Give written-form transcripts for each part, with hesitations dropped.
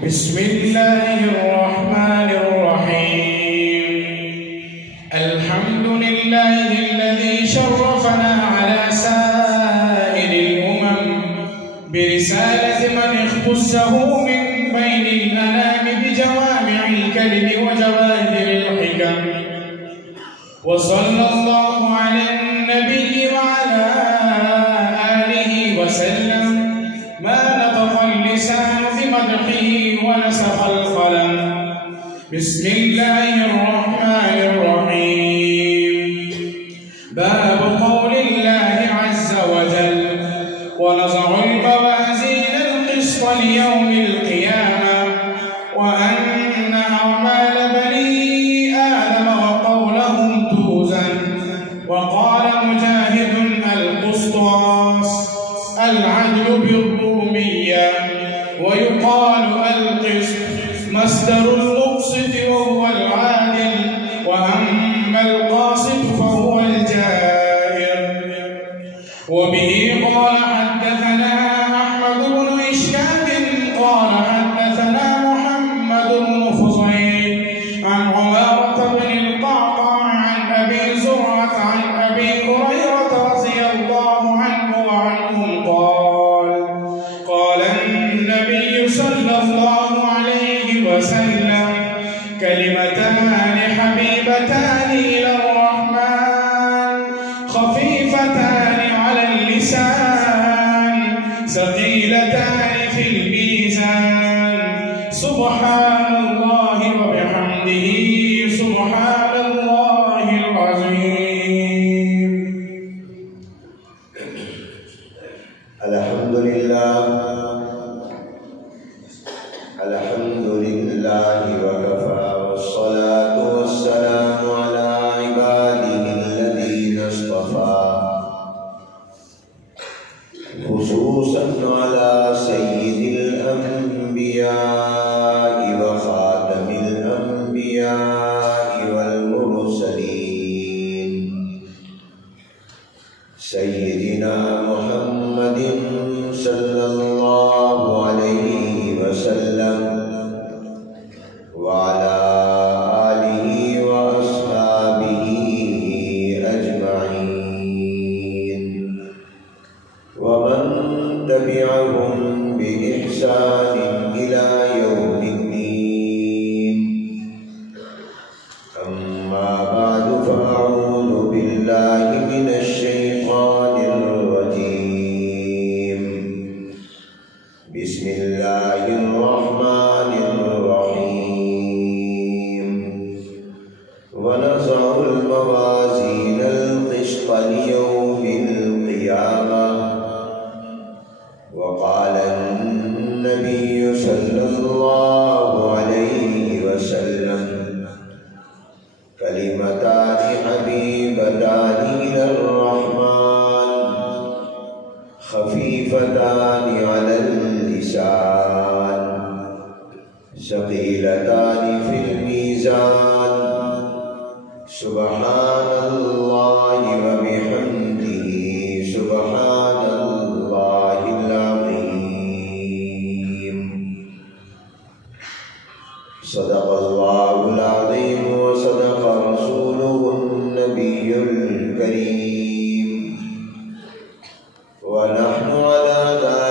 بسم الله الرحمن الرحيم. الحمد لله الذي شرفنا على سائر الأمم برسالة من اختصه من بين الأنام بجوامع الكلم وجواهر الحكم. وصلى الله على النبي وعلى آله وسلم. ما نطق اللسان بمدحه ونسخ القلم. بسم الله الرحمن الرحيم. باب قول الله عز وجل: ونضع الموازين القسط ليوم القيامة وأن أعمال بني آدم وقولهم توزن. وقال مجاهد: القسطاس العدل بالرومية. ويقال القسط مصدر المقسط وهو العادل، وأما القاسط فهو الجائر. وبه قال حدثنا أحمد بن إشهاب قال حدثنا محمد بن فضيل عن عمارة بن القعقاع عن أبي زرعة عن أبي هريرة رضي الله عنه وعنهم قال النبي صلى الله عليه وسلم: كلمتان حبيبتان إلى الرحمن خفيفتان على اللسان ثقيلتان في الميزان، سبحان الله وبحمده سبحان الله العظيم. الحمد لله وكفى، والصلاة والسلام على عباده الذين اصطفى، خصوصا على سيد الأنبياء وخاتم الأنبياء والمرسلين سيدنا محمد صلى الله عليه وسلم وعلى آله وأصحابه أجمعين ومن تبعهم بإحسان إلى يوم الدين. أما بعد، فأعوذ بالله من الشيطان الرجيم. بسم الله الرحمن الرحيم. ونضع الموازين القسط ليوم القيامة. وقال النبي صلى الله عليه وسلم: كلمتان حبيبتان إلى الرحمن خفيفتان على اللسان ثقيلتان في الميزان، سبحان الله وبحمده سبحان الله العظيم. صدق الله العظيم وصدق رسوله النبي الكريم، ونحن على ذلك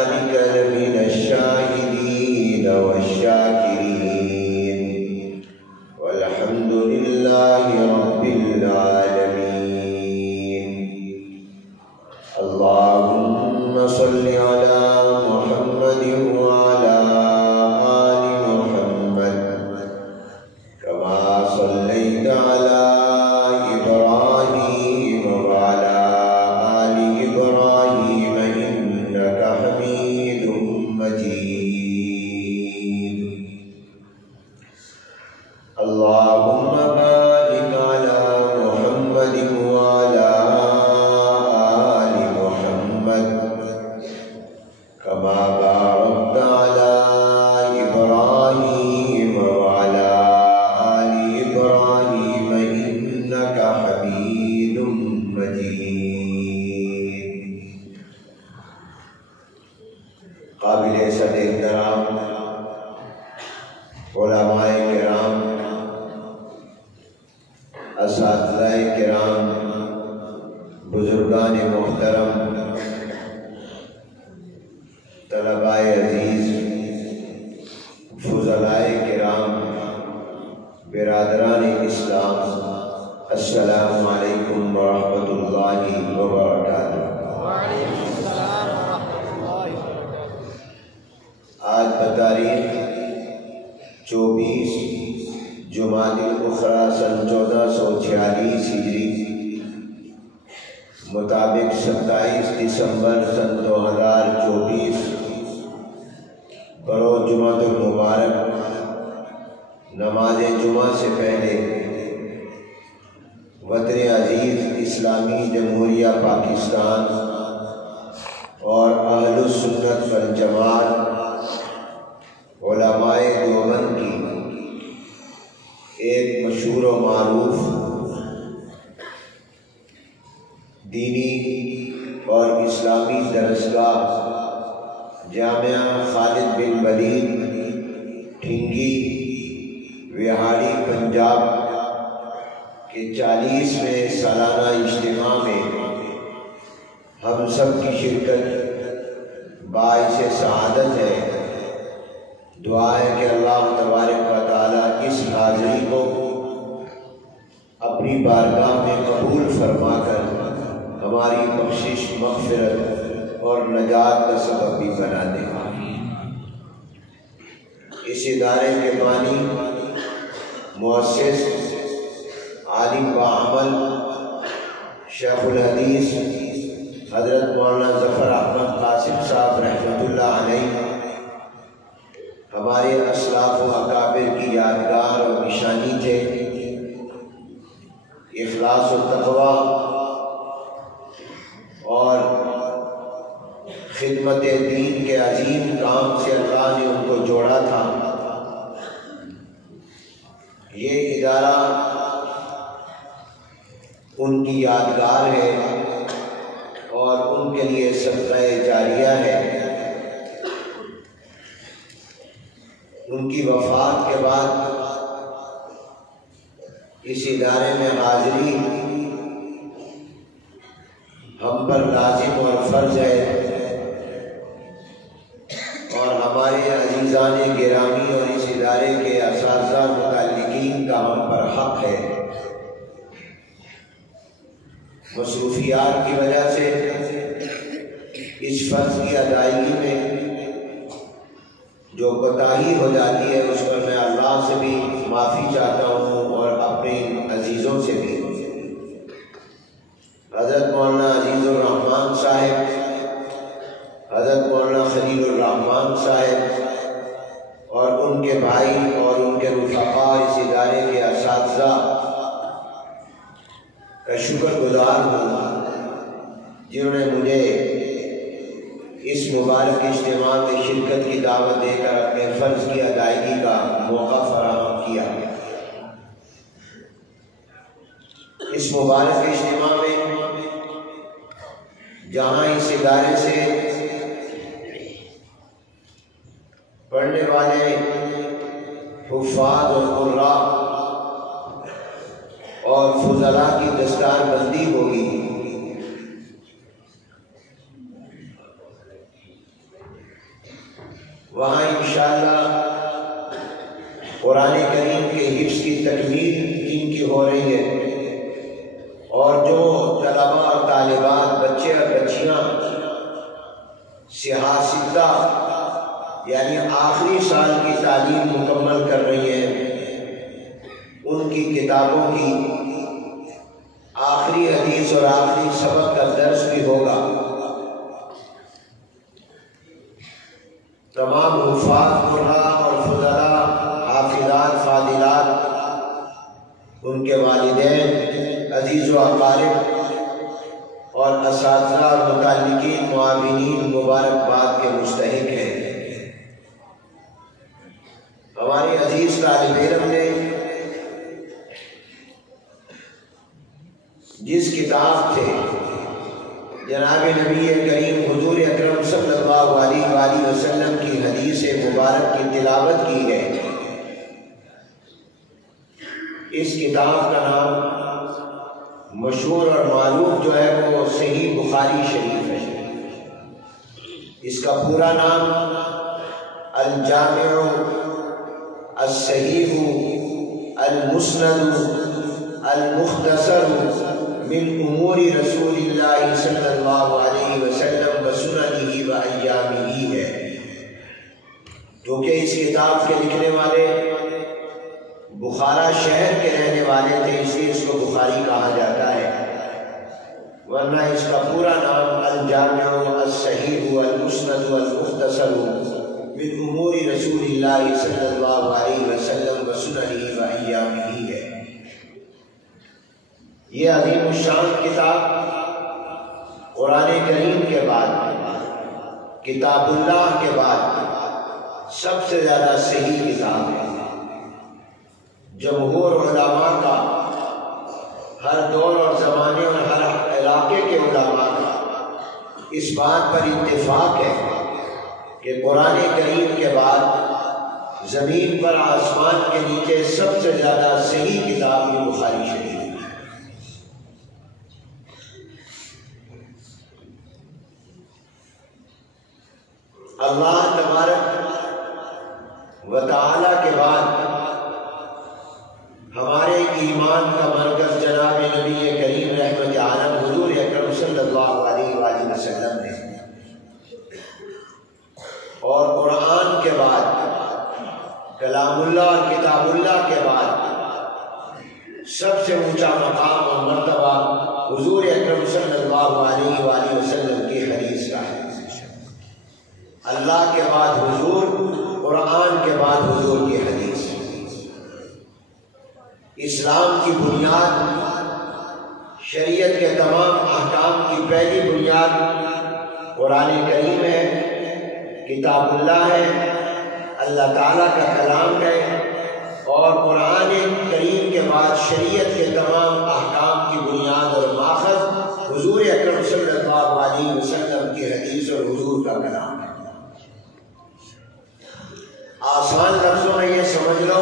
قابل صد احترام علماء کرام، اساتذہ کرام، بزرگان محترم، طلباء عزیز، فضلاء کرام، برادران اسلام، السلام علیکم ورحمۃ اللہ وبرکاتہ۔ آج بتاریخ 24 جمادی الاخری سن 1446 ہجری مطابق 27 دسمبر سن 2024 بروز جمعۃ المبارک نماز جمعہ سے پہلے وطن عزیز اسلامی جمہوریہ پاکستان اور اہل السنت والجماعت علماء دیوبند کی ایک مشہور و معروف دینی اور اسلامی درسگاہ جامعہ خالد بن ولید ٹھنگی وہاڑی پنجاب کے 40ویں سالانہ اجتماع میں ہم سب کی شرکت باعث سعادت ہے۔ دعا ہے کہ اللہ تبارک و تعالیٰ اس حاضری کو اپنی بارگاہ میں قبول فرما کر ہماری بخشش، مغفرت اور نجات کا سبب بھی بنا دے۔ اس ادارے کے بانی، مؤسس، عالم و عمل شیخ الحدیث حضرت مولانا ظفر احمد قاسم صاحب رحمۃ اللہ علیہ ہمارے اسلاف و اکابر کی یادگار اور نشانی تھے۔ اخلاص و تقویٰ اور خدمت دین کے عظیم کام سے اللہ نے ان کو جوڑا تھا۔ یہ ادارہ ان کی یادگار ہے اور ان کے لیے صدقہ جاریہ ہے۔ ان کی وفات کے بعد اس ادارے میں حاضری ہم پر لازم اور فرض ہے، اور ہمارے عزیزان گرامی اور اس ادارے کے اساتذہ متعلقین کا ہم پر حق ہے۔ مصروفیات کی وجہ سے اس فرض کی ادائیگی میں جو کوتاہی ہو جاتی ہے اس پر میں اللہ سے بھی معافی چاہتا ہوں اور اپنے عزیزوں سے بھی۔ حضرت مولانا عزیز الرحمان صاحب، حضرت مولانا خلیل الرحمان صاحب اور ان کے بھائی اور ان کے رفقاء، اس ادارے کے اساتذہ کا شکر گزار ہوں جنہوں نے مجھے اس مبارک اجتماع میں شرکت کی دعوت دے کر اپنے فرض کی ادائیگی کا موقع فراہم کیا۔ اس مبارک اجتماع میں جہاں اس ادارے سے پڑھنے والے حفاظ اور قراء اور فضلاء کی دستار بندی ہوگی، وہاں انشاءاللہ قرآن کریم کے حفظ کی تکمیل جن کی ہو رہی ہے، اور جو طلباء اور طالبات، بچے اور بچیاں سیاستہ یعنی آخری سال کی تعلیم مکمل کر رہی ہیں، ان کی کتابوں کی آخری حدیث اور آخری سبق کا درس بھی ہوگا۔ تمام حفاظ، قراء اور فضلاء، حافظات، فاضلات، ان کے والدین، عزیز و اقارب اور اساتذہ اور متعلقین، معاونین مبارکباد کے مستحق ہیں۔ ہمارے عزیز طالب علم نے جس کتاب سے جناب نبی کریم حضور اکرم صلی اللہ علیہ وآلہ وسلم کی حدیث مبارک کی تلاوت کی ہے۔ اس کتاب کا نام مشہور اور معروف جو ہے وہ صحیح بخاری شریف ہے۔ اس کا پورا نام الجامع الصحیح المسند المختصر من امور رسول اللہ صلی اللہ علیہ وسلم وسننہ وایامہ ہے۔ کیونکہ اس کتاب کے لکھنے والے بخارا شہر کے رہنے والے تھے، اس لیے اس کو بخاری کہا جاتا ہے، ورنہ اس کا پورا نام الجامع الصحیح المسند المختصر من امور رسول اللہ صلی اللہ علیہ وسلم وسننہ وایامہ ہے۔ یہ عظیم الشان کتاب قرآن کریم کے بعد، کتاب اللہ کے بعد سب سے زیادہ صحیح کتاب ہے۔ جمہور علماء کا، ہر دور اور زمانے اور ہر علاقے کے علماء کا اس بات پر اتفاق ہے کہ قرآن کریم کے بعد زمین پر آسمان کے نیچے سب سے زیادہ صحیح کتاب یہ بخاری شریف ہے۔ اللہ تبارک و تعالی کے بعد ہمارے ایمان کا مرکز جناب نبی کریم رحمت عالم حضور اکرم صلی اللہ علیہ وآلہ وسلم نے، اور قرآن کے بعد کلام اللہ اور کتاب اللہ کے بعد سب سے اونچا مقام اور مرتبہ حضور اکرم صلی اللہ علیہ وآلہ وسلم کی حدیث کا ہے۔ اللہ کے بعد حضور، قرآن کے بعد حضور کی حدیث۔ اسلام کی بنیاد، شریعت کے تمام احکام کی پہلی بنیاد قرآن کریم ہے، کتاب اللہ ہے، اللہ تعالیٰ کا کلام ہے، اور قرآن کریم کے بعد شریعت کے تمام احکام کی بنیاد اور ماخذ حضور اکرم صلی اللہ علیہ وسلم کی حدیث اور حضور کا کلام ہے۔ آسان لفظوں میں یہ سمجھ لو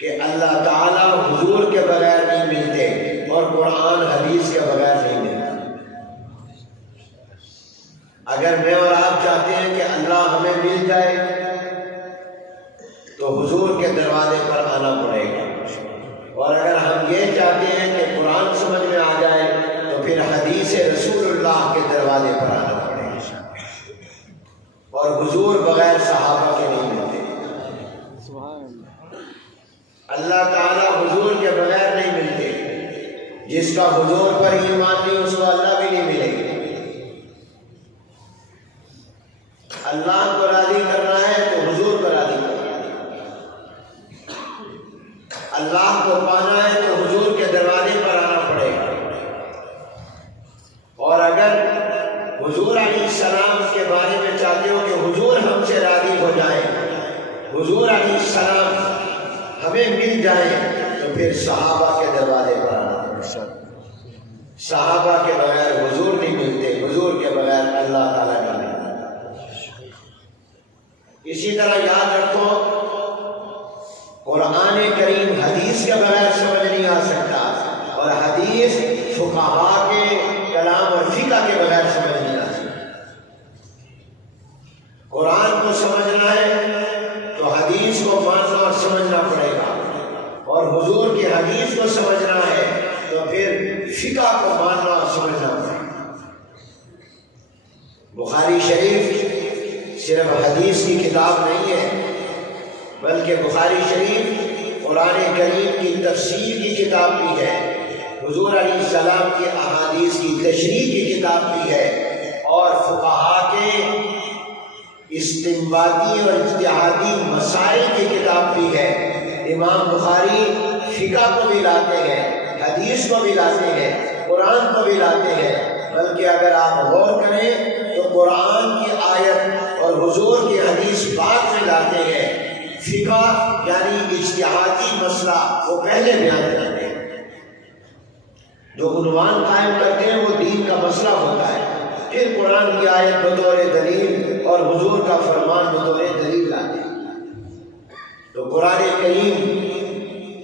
کہ اللہ تعالیٰ حضور کے بغیر نہیں ملتے اور قرآن حدیث کے بغیر نہیں ملتا۔ اگر میں اور آپ چاہتے ہیں کہ اللہ ہمیں مل جائے تو حضور کے دروازے پر آنا پڑے گا، اور اگر ہم یہ چاہتے ہیں کہ قرآن سمجھ میں آ جائے تو پھر حدیث رسول اللہ کے دروازے پر آنا پڑے گا، اور حضور بغیر صحابہ کے نہیں ملتے۔ اللہ تعالیٰ حضور کے بغیر نہیں ملتے۔ جس کا حضور پر ایمان نہیں اس کو اللہ بھی نہیں ملے گا۔ اللہ کو راضی کرنا ہے تو حضور کو راضی کرنا ہے، اللہ کو پانا ہے تو حضور کے دروازے پر آنا پڑے گا۔ اور اگر حضور علیہ السلام کے بارے میں چاہتے ہو کہ حضور ہم سے راضی ہو جائیں، حضور علیہ السلام ہمیں مل جائیں، تو پھر صحابہ کے دروازے پر آنا پڑے۔ صحابہ کے بغیر حضور نہیں ملتے، حضور کے بغیر اللہ تعالیٰ نہیں ملتا۔ اسی طرح یاد رکھو، قرآن کریم حدیث کے بغیر سمجھ نہیں آ سکتا، اور حدیث فقہاء کے کلام اور فقہ کے بغیر سمجھ نہیں آ سکتا۔ قرآن کو سمجھنا ہے تو حدیث کو ماننا اور سمجھنا پڑے گا، اور حضور کی حدیث کو سمجھنا ہے تو پھر فقہ کو ماننا اور سمجھنا پڑے گا۔ بخاری شریف صرف حدیث کی کتاب نہیں ہے، بلکہ بخاری شریف قرآن کریم کی تفسیر کی کتاب بھی ہے، حضور علیہ السلام کی احادیث کی تشریح کی کتاب بھی ہے، اور فقہاء کے استنباطی اور اجتہادی مسائل کی کتاب بھی ہے۔ امام بخاری فقہ کو بھی لاتے ہیں، حدیث کو بھی لاتے ہیں، قرآن کو بھی لاتے ہیں، بلکہ اگر آپ غور کریں تو قرآن کی آیت اور حضور کی حدیث بعد میں لاتے ہیں، فقہ یعنی اجتہادی مسئلہ وہ پہلے بیان کرتے ہیں۔ جو عنوان قائم کرتے ہیں وہ دین کا مسئلہ ہوتا ہے، پھر قرآن کی آیت بطور دلیل اور حضور کا فرمان بطور دلیل لاتے ہیں۔ تو قرآن کریم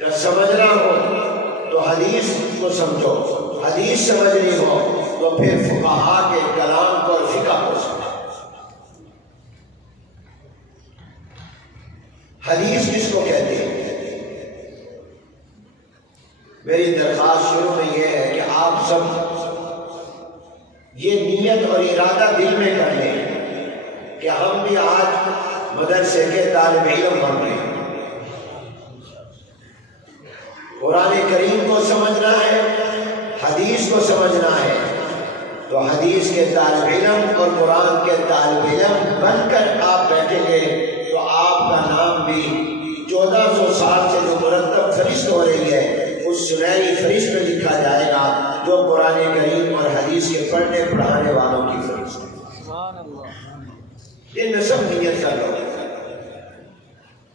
کا سمجھنا ہو تو حدیث کو سمجھو، حدیث سمجھنی ہو تو پھر فقہا کے کلام کو اور فقہ کو سمجھو۔ حدیث کس کو کہتے ہیں؟ میری درخواست شروع میں یہ ہے کہ آپ سب یہ نیت اور ارادہ دل میں کر لیں کہ ہم بھی آج مدرسے کے طالب علم بن رہے ہیں۔ قرآن کریم کو سمجھنا ہے، حدیث کو سمجھنا ہے، تو حدیث کے طالب علم اور قرآن کے طالب علم بن کر آپ بیٹھیں گے تو آپ کا نام بھی 1400 سال سے جو مرتب فہرست ہو رہی ہے اس سنہری فہرست میں لکھا جائے گا جو قرآن کریم اور حدیث کے پڑھنے پڑھانے والوں کی فہرست ہے۔ یہ نسب نیت کر لو۔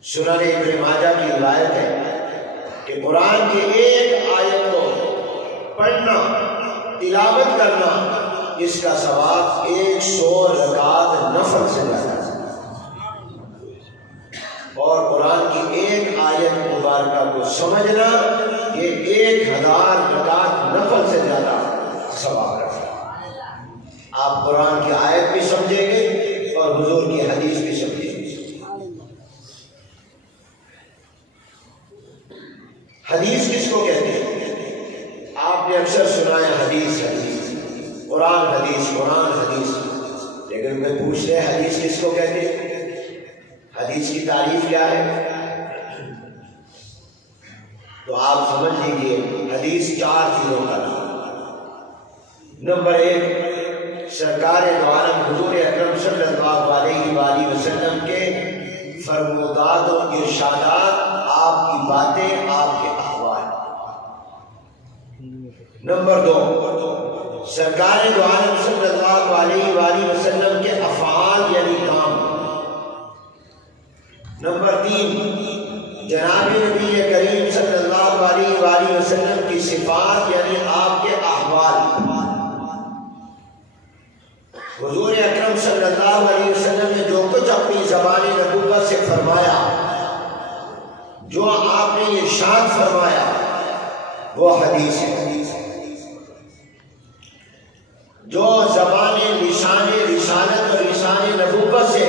سنن ابن ماجہ کی روایت ہے کہ قرآن کی ایک آیت کو پڑھنا، تلاوت کرنا، اس کا ثواب 100 رکعت نفل سے زیادہ ہے، اور قرآن کی ایک آیت مبارکہ کو سمجھنا یہ 1000 رکعت نفل سے زیادہ ثواب رکھتا ہے۔ آپ قرآن کی آیت بھی سمجھیں گے اور حضور کی حدیث بھی سمجھیں گے۔ حدیث کس کو کہتے ہیں؟ آپ نے اکثر سنا ہے حدیث حدیث، قرآن حدیث، قرآن حدیث، لیکن میں پوچھتے ہیں حدیث کس کو کہتے ہیں؟ حدیث کی تعریف کیا ہے؟ تو آپ سمجھ لیجیے حدیث 4 چیزوں کا نام۔ نمبر 1، سرکار دو عالم حضور اکرم صلی اللہ علیہ وآلہ وسلم کے فرمودات و ارشادات، آپ کی باتیں، آپ کے احوال۔ نمبر 2، سرکار دو عالم صلی اللہ علیہ وآلہ وسلم کے افعال یعنی کام۔ نمبر 3، جناب نبی کریم صلی اللہ علیہ وآلہ وسلم کی صفات یعنی آپ کے احوال۔ حضور اکرم صلی اللہ علیہ وسلم نے جو کچھ اپنی زبان نبوت سے فرمایا، جو آپ نے ارشاد فرمایا، وہ حدیث ہے۔ جو زبان لسان رسالت اور لسان نبوت سے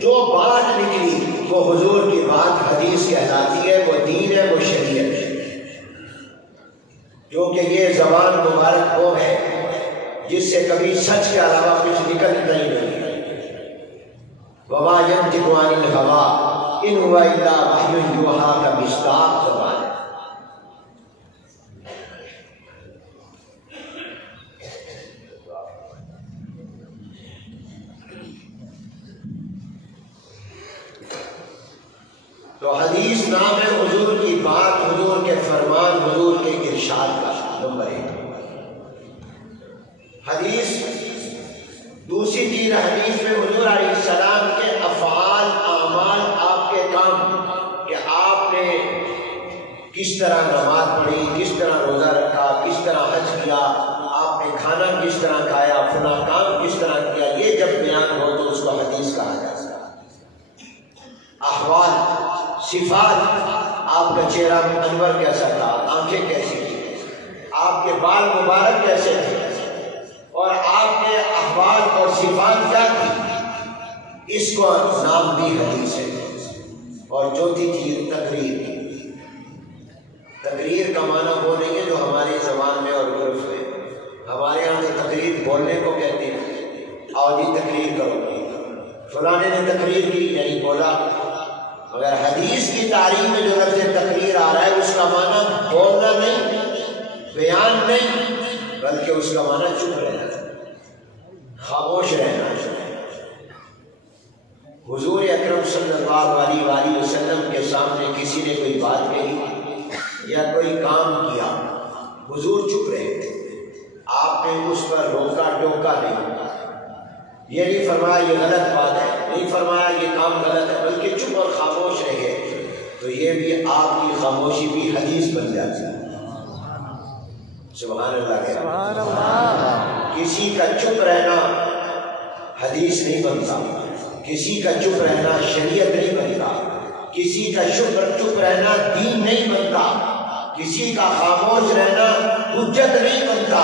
جو بات نکلی وہ حضور کی بات حدیث کہلاتی ہے، وہ دین ہے، وہ شریعت ہے، کیونکہ یہ زبان مبارک وہ ہے جس سے کبھی سچ کے علاوہ کچھ نکلتا ہی نہیں۔ وما ينطق عن الهوى ان هو الا وحی یوحی کا مصداق زبان ہے۔ تو حدیث نام ہے حضور کی بات، حضور کے فرمان، حضور کے ارشاد کا۔ نمبر 1 حدیث۔ دوسری چیز حدیث میں حضور علیہ السلام کے افعال، اعمال، آپ کے کام، کہ آپ نے کس طرح نماز پڑھی، کس طرح روزہ رکھا، کس طرح حج کیا، آپ نے کھانا کس طرح کھایا، فلاں کام کس طرح کیا، یہ جب بیان ہو تو اس کو حدیث کہا جاتا ہے۔ احوال، صفات، آپ کا چہرہ انور کیسا تھا، آنکھیں کیسی تھی، آپ کے بال مبارک کیسے تھے، اور آپ کے احوال اور صفات کیا تھی، اس کو نام بھی حدیث ہے۔ اور چوتھی چیز تقریر۔ تقریر کا معنی وہ نہیں ہے جو ہماری زبان میں اور عرف میں، ہمارے یہاں تو تقریر بولنے کو کہتے ہیں، اور جی تقریر کرو، فلانے نے تقریر کی یعنی بولا۔ مگر حدیث کی تعریف میں جو لفظ تقریر آ رہا ہے اس کا معنی بولنا نہیں، بیان نہیں، بلکہ اس کا معنی چپ رہنا، خاموش رہنا۔ حضور اکرم صلی اللہ علیہ وآلہ وسلم کے سامنے کسی نے کوئی بات کہی یا کوئی کام کیا، حضور چپ رہے تھے، آپ نے اس پر روکا ٹوکا نہیں، یہ نہیں فرمایا یہ غلط بات ہے، نہیں فرمایا یہ کام غلط ہے، بلکہ چپ اور خاموش رہے، تو یہ بھی آپ کی خاموشی بھی حدیث بن جاتی ہے۔ سبحان اللہ، کسی کا چپ رہنا حدیث نہیں بنتا، کسی کا چپ رہنا شریعت نہیں بنتا، کسی کا چپ رہنا دین نہیں بنتا، کسی کا خاموش رہنا حجت نہیں بنتا،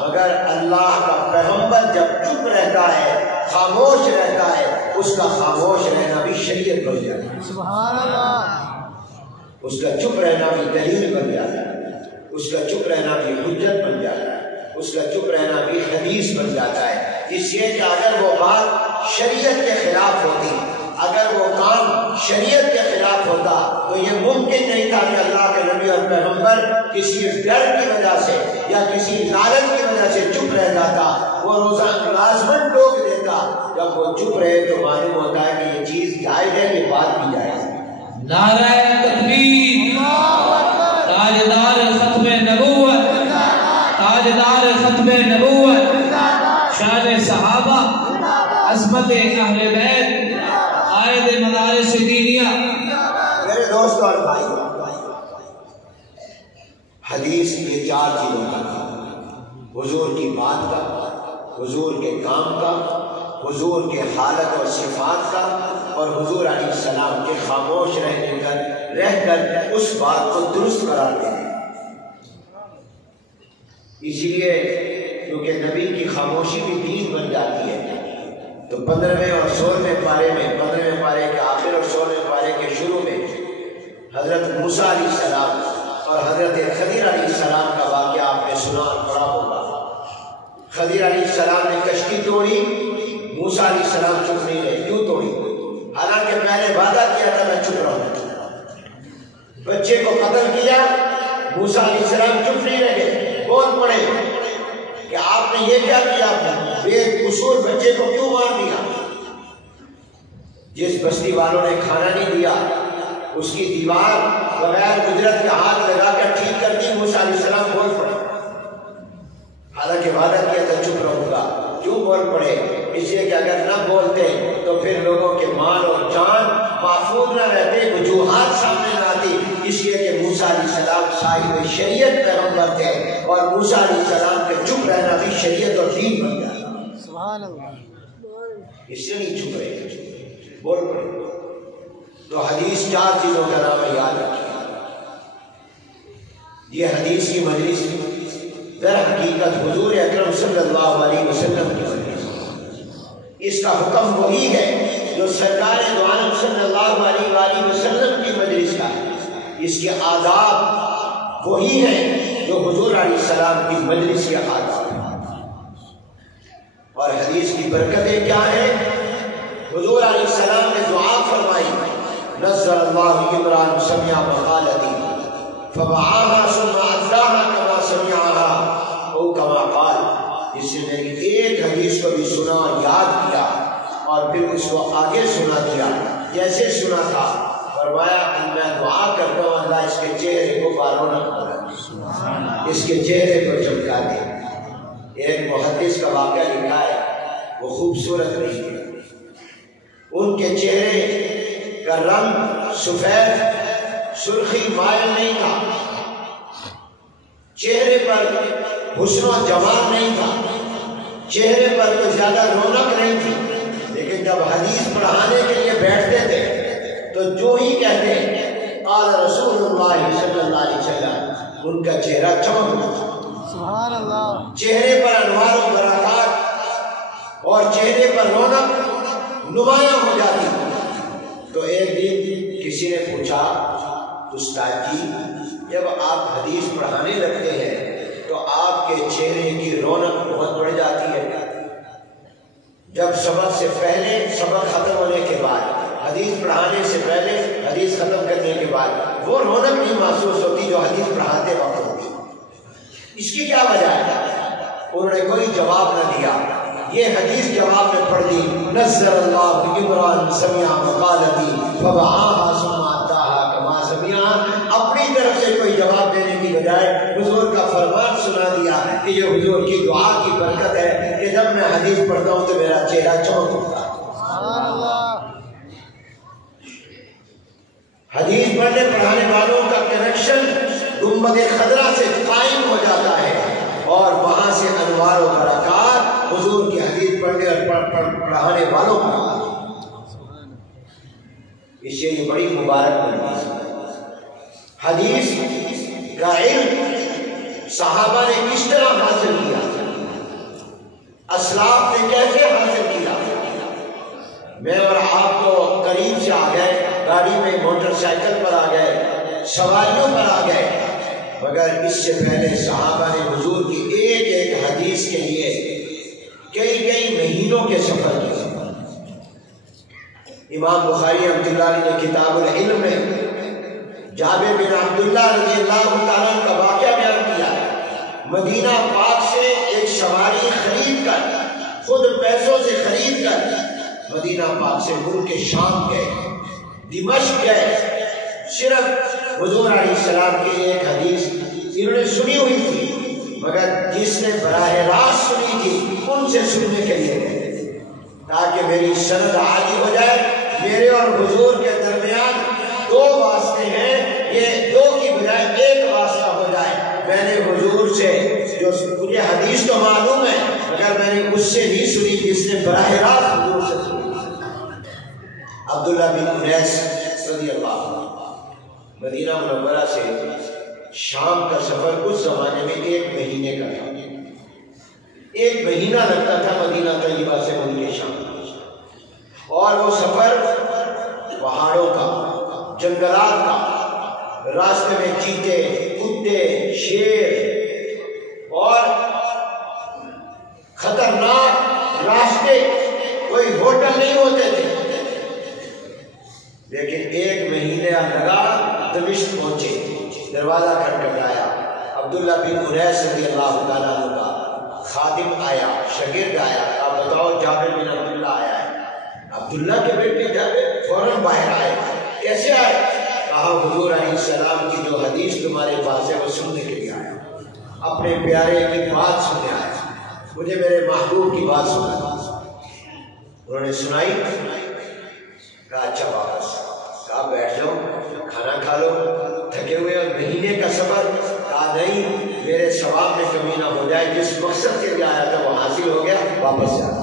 مگر اللہ کا پیغمبر جب چپ رہتا ہے، خاموش رہتا ہے، اس کا خاموش رہنا بھی شریعت بن جاتا ہے۔ سبحان اللہ۔ اس کا چپ رہنا بھی دلیل بن جاتا ہے، اس کا چپ رہنا بھی حجت بن جاتا ہے، اس کا چپ رہنا بھی حدیث بن جاتا ہے۔ اس لیے کہ اگر وہ بات شریعت کے خلاف ہوتی، اگر وہ کام شریعت کے خلاف ہوتا تو یہ ممکن نہیں تھا کہ اللہ کے نبی اور پیغمبر کسی ڈر کی وجہ سے یا کسی لالچ کی وجہ سے چپ رہ جاتا، وہ روزانہ لازمن ٹوک دیتا۔ جب وہ چپ رہے تو معلوم ہوتا ہے کہ یہ چیز جائز ہے، یہ بات بھی جائز ہے۔ نعرہ تکبیر، تاجدار ختم نبوت، تاجدار ختم نبوت، شان صحابہ، عظمت اہل بیت، قائد مدارس دینیہ۔ میرے دوست اور بھائی، حدیث یہ چار چیزوں کا تھا: حضور کی بات کا، حضور کے کام کا، حضور کے حالت اور صفات کا، اور حضور علیہ السلام کے خاموش رہ کر اس بات کو درست قرار دینا۔ اس لیے کیونکہ نبی کی خاموشی بھی دین بن جاتی ہے، تو 15ویں اور 16ویں پارے میں، 15ویں پارے کے آخر اور 16ویں پارے کے شروع میں حضرت موسیٰ علیہ السلام اور حضرت خضر علیہ السلام کا واقعہ آپ نے سنا اور پڑھا ہوگا۔ خضر علیہ السلام نے کشتی توڑی، موسیٰ علیہ السلام چپ نہیں رہے۔ کیوں توڑی؟ حالانکہ پہلے وعدہ کیا تھا میں چپ رہوں۔ بچے کو قتل کیا، موسیٰ علیہ السلام چپ نہیں رہے، بول پڑے کہ آپ نے یہ کیا کیا، بے قصور بچے کو کیوں مار دیا؟ جس بستی والوں نے کھانا نہیں دیا اس کی دیوار بغیر اجرت کے ہاتھ لگا کر ٹھیک کر دی، موسیٰ علیہ السلام بول پڑے۔ حالانکہ وعدہ کیا تھا چپ رہوں گا، کیوں بول پڑے؟ اس لیے کہ اگر نہ بولتے تو پھر لوگوں کے مال اور جان محفوظ نہ رہتے، وجوہات سامنے نہ آتی۔ اس لیے کہ موسیٰ علیہ السلام صاحب شریعت پیغمبر تھے، اور موسیٰ علیہ السلام کے چپ رہنا بھی شریعت اور دین بن جاتا۔ سبحان اللہ۔ اس سے نہیں چپ رہے، بول پڑے۔ تو حدیث چار چیزوں کا نام ہے، یاد رکھیے۔ یہ حدیث کی مجلس در حقیقت حضور اکرم صلی اللہ علیہ وسلم کی مجلس، اس کا حکم وہی ہے جو سرکار دو عالم صلی اللہ علیہ وآلہ وسلم کی مجلس کا ہے، اس کے آداب وہی ہیں جو حضور علیہ السلام کی مجلس کے آداب ہیں۔ اور حدیث کی برکتیں کیا ہیں؟ حضور علیہ السلام نے دعا فرمائی، نزل اللہ عمران سمع مقالتی فوعاها ثم اداها كما سمعها او كما قال۔ اس نے میری ایک حدیث کو بھی سنا، یاد کیا، اور پھر اس کو آگے سنا دیا جیسے سنا تھا۔ فرمایا کہ میں دعا کرتا ہوں اللہ اس کے چہرے کو باروں نہ کرے، اس کے چہرے کو چمکا دے۔ ایک محدث کا واقعہ لکھا ہے، وہ خوبصورت نہیں ہے، ان کے چہرے کا رنگ سفید سرخی مائل نہیں تھا، چہرے پر حسن و جمال نہیں تھا، چہرے پر کوئی زیادہ رونق نہیں تھی، لیکن جب حدیث پڑھانے کے لیے بیٹھتے تھے تو جو ہی کہتے قال رسول اللہ صلی اللہ علیہ وسلم، ان کا چہرہ چمک اٹھتا۔ سبحان اللہ۔ چہرے پر انوار و برکات اور چہرے پر رونق نمایاں ہو جاتی۔ تو ایک دن کسی نے پوچھا، استاد جی جب آپ حدیث پڑھانے لگتے ہیں تو آپ کے چہرے کی رونق بہت بڑھ جاتی ہے، جب سبق سے پہلے، سبق ختم ہونے کے بعد، حدیث پڑھانے سے پہلے، حدیث ختم کرنے کے بعد وہ رونق نہیں محسوس ہوتی جو حدیث پڑھاتے وقت ہوتی۔ اس کی کیا وجہ ہے؟ انہوں نے کوئی جواب نہ دیا، یہ حدیث جواب میں پڑھ دی، نزل اللہ عمران سمع مقالتی فوعاها ثم اداها كما سمعها۔ اپنی طرف سے کوئی جواب دینے کی بجائے حضور کا فرمان سنا دیا کہ یہ حضور کی دعا کی برکت ہے کہ جب میں حدیث پڑھتا ہوں تو میرا چہرہ چمک اٹھتا ہے۔ سبحان اللہ۔ حدیث پڑھنے پڑھانے والوں کا کنیکشن گنبد خضرا سے قائم ہو جاتا ہے، اور وہاں سے انوار و برکات پڑھانے والوں کا، اس سے یہ بڑی مبارک بنی۔ حدیث کا علم صحابہ نے کس طرح حاصل کیا، اسلاف نے کیسے حاصل کیا؟ میں اور آپ تو قریب سے آ گئے، گاڑی میں موٹر سائیکل پر آ گئے، سواریوں پر آ گئے، مگر اس سے پہلے صحابہ نے حضور کی ایک ایک حدیث کے لیے کئی کئی مہینوں کے سفر کیے۔ امام بخاری رحمۃ اللہ علیہ نے کتاب العلم میں جابر بن عبداللہ رضی اللہ تعالیٰ عنہ کا واقعہ بیان کیا ہے۔ مدینہ پاک سے ایک سواری خرید کر، خود پیسوں سے خرید کر مدینہ پاک سے ملک شام گئے، دمشق گئے، صرف حضور علیہ السلام کی ایک حدیث انہوں نے سنی ہوئی تھی، مگر جس نے براہ راست سنی تھی ان سے سننے کے لیے گئے تاکہ میری سند عالی ہو جائے۔ میرے اور حضور کے درمیان دو واسطے ہیں، یہ دو کی بجائے ایک واسطہ ہو جائے۔ میں نے حضور سے جو مجھے حدیث تو معلوم ہے مگر میں نے اس سے نہیں سنی جس نے براہ راست حضور سے سنی۔ عبداللہ بن انیس رضی اللہ عنہ مدینہ منورہ سے شام کا سفر اس زمانے میں 1 مہینے کا تھا، 1 مہینہ لگتا تھا مدینہ طیبہ سے ملک شام، اور وہ سفر پہاڑوں کا، جنگلات کا، راستے میں چیتے، کتے، شیر اور خطرناک راستے، کوئی ہوٹل نہیں ہوتے تھے، لیکن 1 مہینہ لگا دمشق پہنچے۔ دروازہ کھٹکھٹایا، عبداللہ بن انیس رضی اللہ تعالیٰ عنہ کا خادم آیا، شاگرد آیا، آپ بتاؤ جابر بن عبداللہ آیا ہے۔ عبداللہ کے بیٹے جابر فوراً باہر آئے، کیسے آئے؟ کہا حضور علیہ السلام کی جو حدیث تمہارے پاس ہے وہ سننے کے لیے آیا، اپنے پیارے کی بات سننے آیا، مجھے میرے محبوب کی بات سنا۔ انہوں نے سنائی، کہا اچھا واپس، کہا بیٹھ جاؤ کھانا کھا لو، تھکے ہوئے اور مہینے کا سفر، کہا نہیں میرے ثواب میں کمی نہ ہو جائے، جس مقصد کے لیے آیا تھا وہ حاصل ہو گیا، واپس جانا۔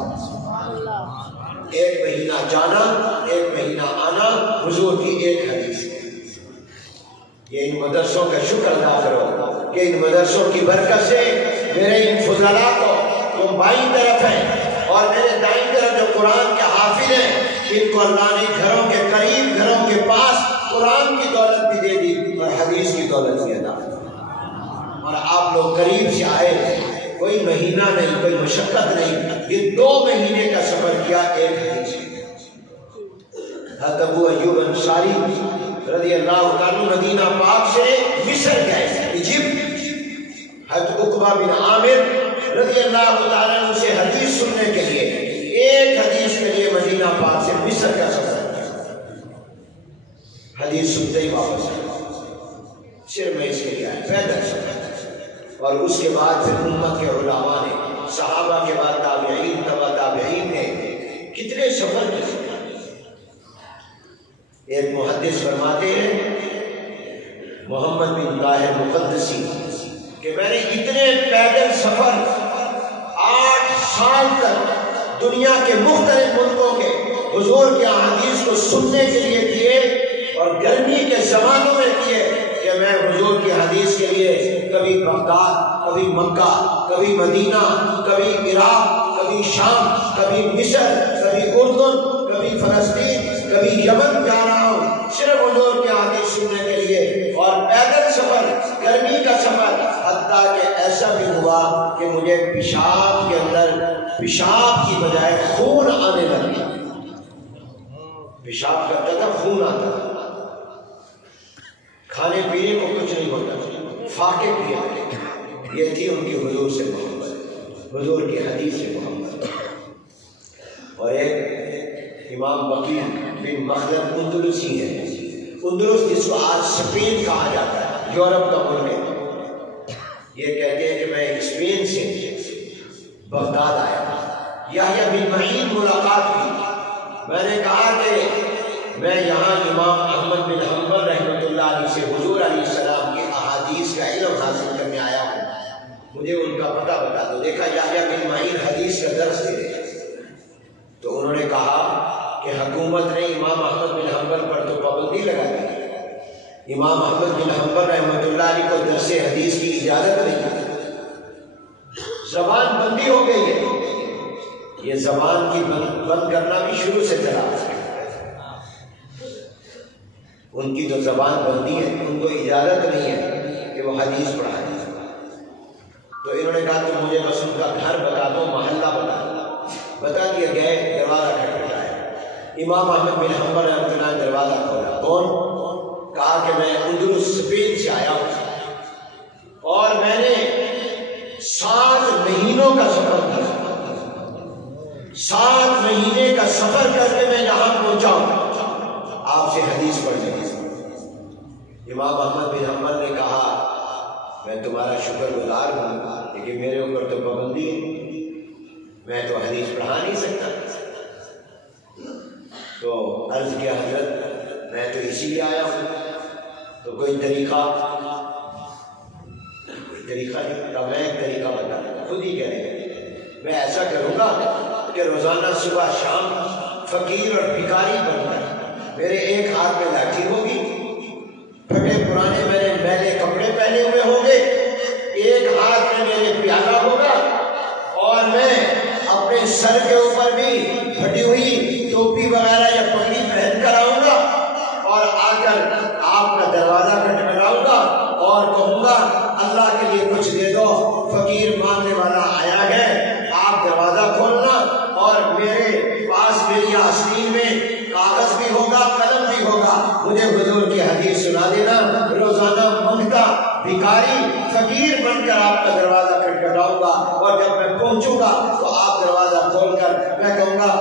1 مہینہ جانا، 1 مہینہ آنا، حضور کی ایک حدیث ہے۔ یہ ان مدرسوں کا شکر ادا کرو کہ ان مدرسوں کی برکت سے میرے ان فضلاء کو جو بائیں طرف ہیں اور میرے دائیں طرف جو قرآن کے حافظ ہیں، ان کو اللہ نے گھروں کے قریب، گھروں کے پاس قرآن کی دولت بھی دے دی اور حدیث کی دولت بھی ادا کی، اور آپ لوگ قریب سے آئے، کوئی مہینہ نہیں، کوئی مشقت نہیں، یہ 2 مہینے کا سفر کیا ایک حدیث۔ حضرت ابو ایوب انصاری رضی اللہ عنہ مدینہ پاک سے مصر گئے، ایجپٹ۔ حضرت عقبہ بن عامر رضی اللہ تعالیٰ عنہ سے حدیث سننے کے لیے، ایک حدیث کے لیے مدینہ پاک سے مصر کا سفر کیا، حدیث سنتے ہی واپس آئے، صرف میں اس کے لیے آئے، پیدل سفر۔ اور اس کے بعد پھر امت کے علماء نے، صحابہ کے بعد تابعین، تبع تابعین نے کتنے سفر کیے۔ ایک محدث فرماتے ہیں محمد بن طاہر مقدسی کہ میں نے اتنے پیدل سفر 8 سال تک دنیا کے مختلف ملکوں کے حضور کے احادیث کو سننے کے لیے کیے، اور گرمی کے زمانوں میں کیے کہ میں حضور کی حدیث کے لیے کبھی بغداد، کبھی مکہ، کبھی مدینہ، کبھی عراق، کبھی شام، کبھی مصر، کبھی اردن، کبھی فلسطین، کبھی یمن جا رہا ہوں، صرف حضور کی حدیث سننے کے لیے، اور پیدل سفر، گرمی کا سفر، حتیٰ کہ ایسا بھی ہوا کہ مجھے پیشاب کے اندر پیشاب کی بجائے خون آنے لگا، پیشاب کرتا تھا خون آتا تھا، کھانے پینے کو کچھ نہیں ہوتا، فاقے پیا۔ یہ تھی ان کی حضور سے محبت، حضور کی حدیث سے محبت۔ اور ایک امام وکیل بن مخلد اندلسی ہے، اندلس جس کو آج اسپین کہا جاتا ہے، یورپ کا ملک ہے، یہ کہتے ہیں کہ میں اسپین سے بغداد آیا، یحییٰ بن معین ملاقات کی، میں نے کہا کہ میں یہاں امام احمد بن حنبل رحمۃ اللہ علیہ سے حضور علیہ السلام کی احادیث کا علم حاصل کرنے آیا ہوں، مجھے ان کا پتہ بتا دو۔ دیکھا یحییٰ بن معین حدیث کا درس دے رہے، حکومت نے امام احمد بن حنبل پر تو پابندی لگا دی، امام احمد بن حنبل رحمۃ اللہ علیہ کو درس حدیث کی اجازت نہیں، زبان بندی ہو گئی ہے۔ یہ زبان کی بند کرنا بھی شروع سے چلا، ان کی تو زبان بندی ہے، ان کو اجازت نہیں ہے کہ وہ حدیث پڑھائیں۔ تو انہوں نے کہا تو مجھے بس ان کا گھر بتا دو، محلہ بتا دیا، گئے دروازہ کھٹکھٹایا، امام احمد بن حنبل رحمۃ اللہ نے دروازہ کھولا، کون؟ کہا کہ میں اندلس اسپین سے آیا ہوں اور میں نے 7 مہینوں کا سفر کیا، 7 مہینے کا سفر کر کے میں یہاں پہنچا ہوں آپ سے حدیث پڑھنے کے۔ امام احمد بن حنبل نے کہا میں تمہارا شکر گزار ہوں لیکن میرے اوپر تو پابندی ہے، میں تو حدیث پڑھا نہیں سکتا۔ تو عرض کیا حضرت میں تو اسی لیے آیا ہوں، تو کوئی طریقہ نہیں تھا، میں ایک طریقہ بتا دوں، خود ہی کہہ رہے میں ایسا کروں گا کہ روزانہ صبح شام فقیر اور بھکاری بن کر میرے ایک ہاتھ میں لاٹھی ہوگی، پھٹے پرانے میں نے میلے کپڑے پہنے ہوئے ہوں گے، ایک ہاتھ میں میرے پیالہ ہوگا اور میں اپنے سر کے اوپر بھی پھٹی ہوئی ٹوپی وغیرہ یا پگڑی پہن کر آؤں گا اور آ کر آپ کا دروازہ کھٹکھٹاؤں گا اور کہوں گا اللہ کے لیے کچھ دے دو، فقیر مانگنے والا آیا ہے، آپ دروازہ کھولنا اور میرے پاس میری آستین میں کاغذ بھی ہوگا، قلم بھی ہوگا، مجھے حضور کی حدیث سنا دینا، روزانہ منگتا بھکاری فقیر بن کر آپ کا دروازہ کھٹکھٹاؤں گا اور جب میں پہنچوں گا تو آپ دروازہ کھول کر میں کہوں گا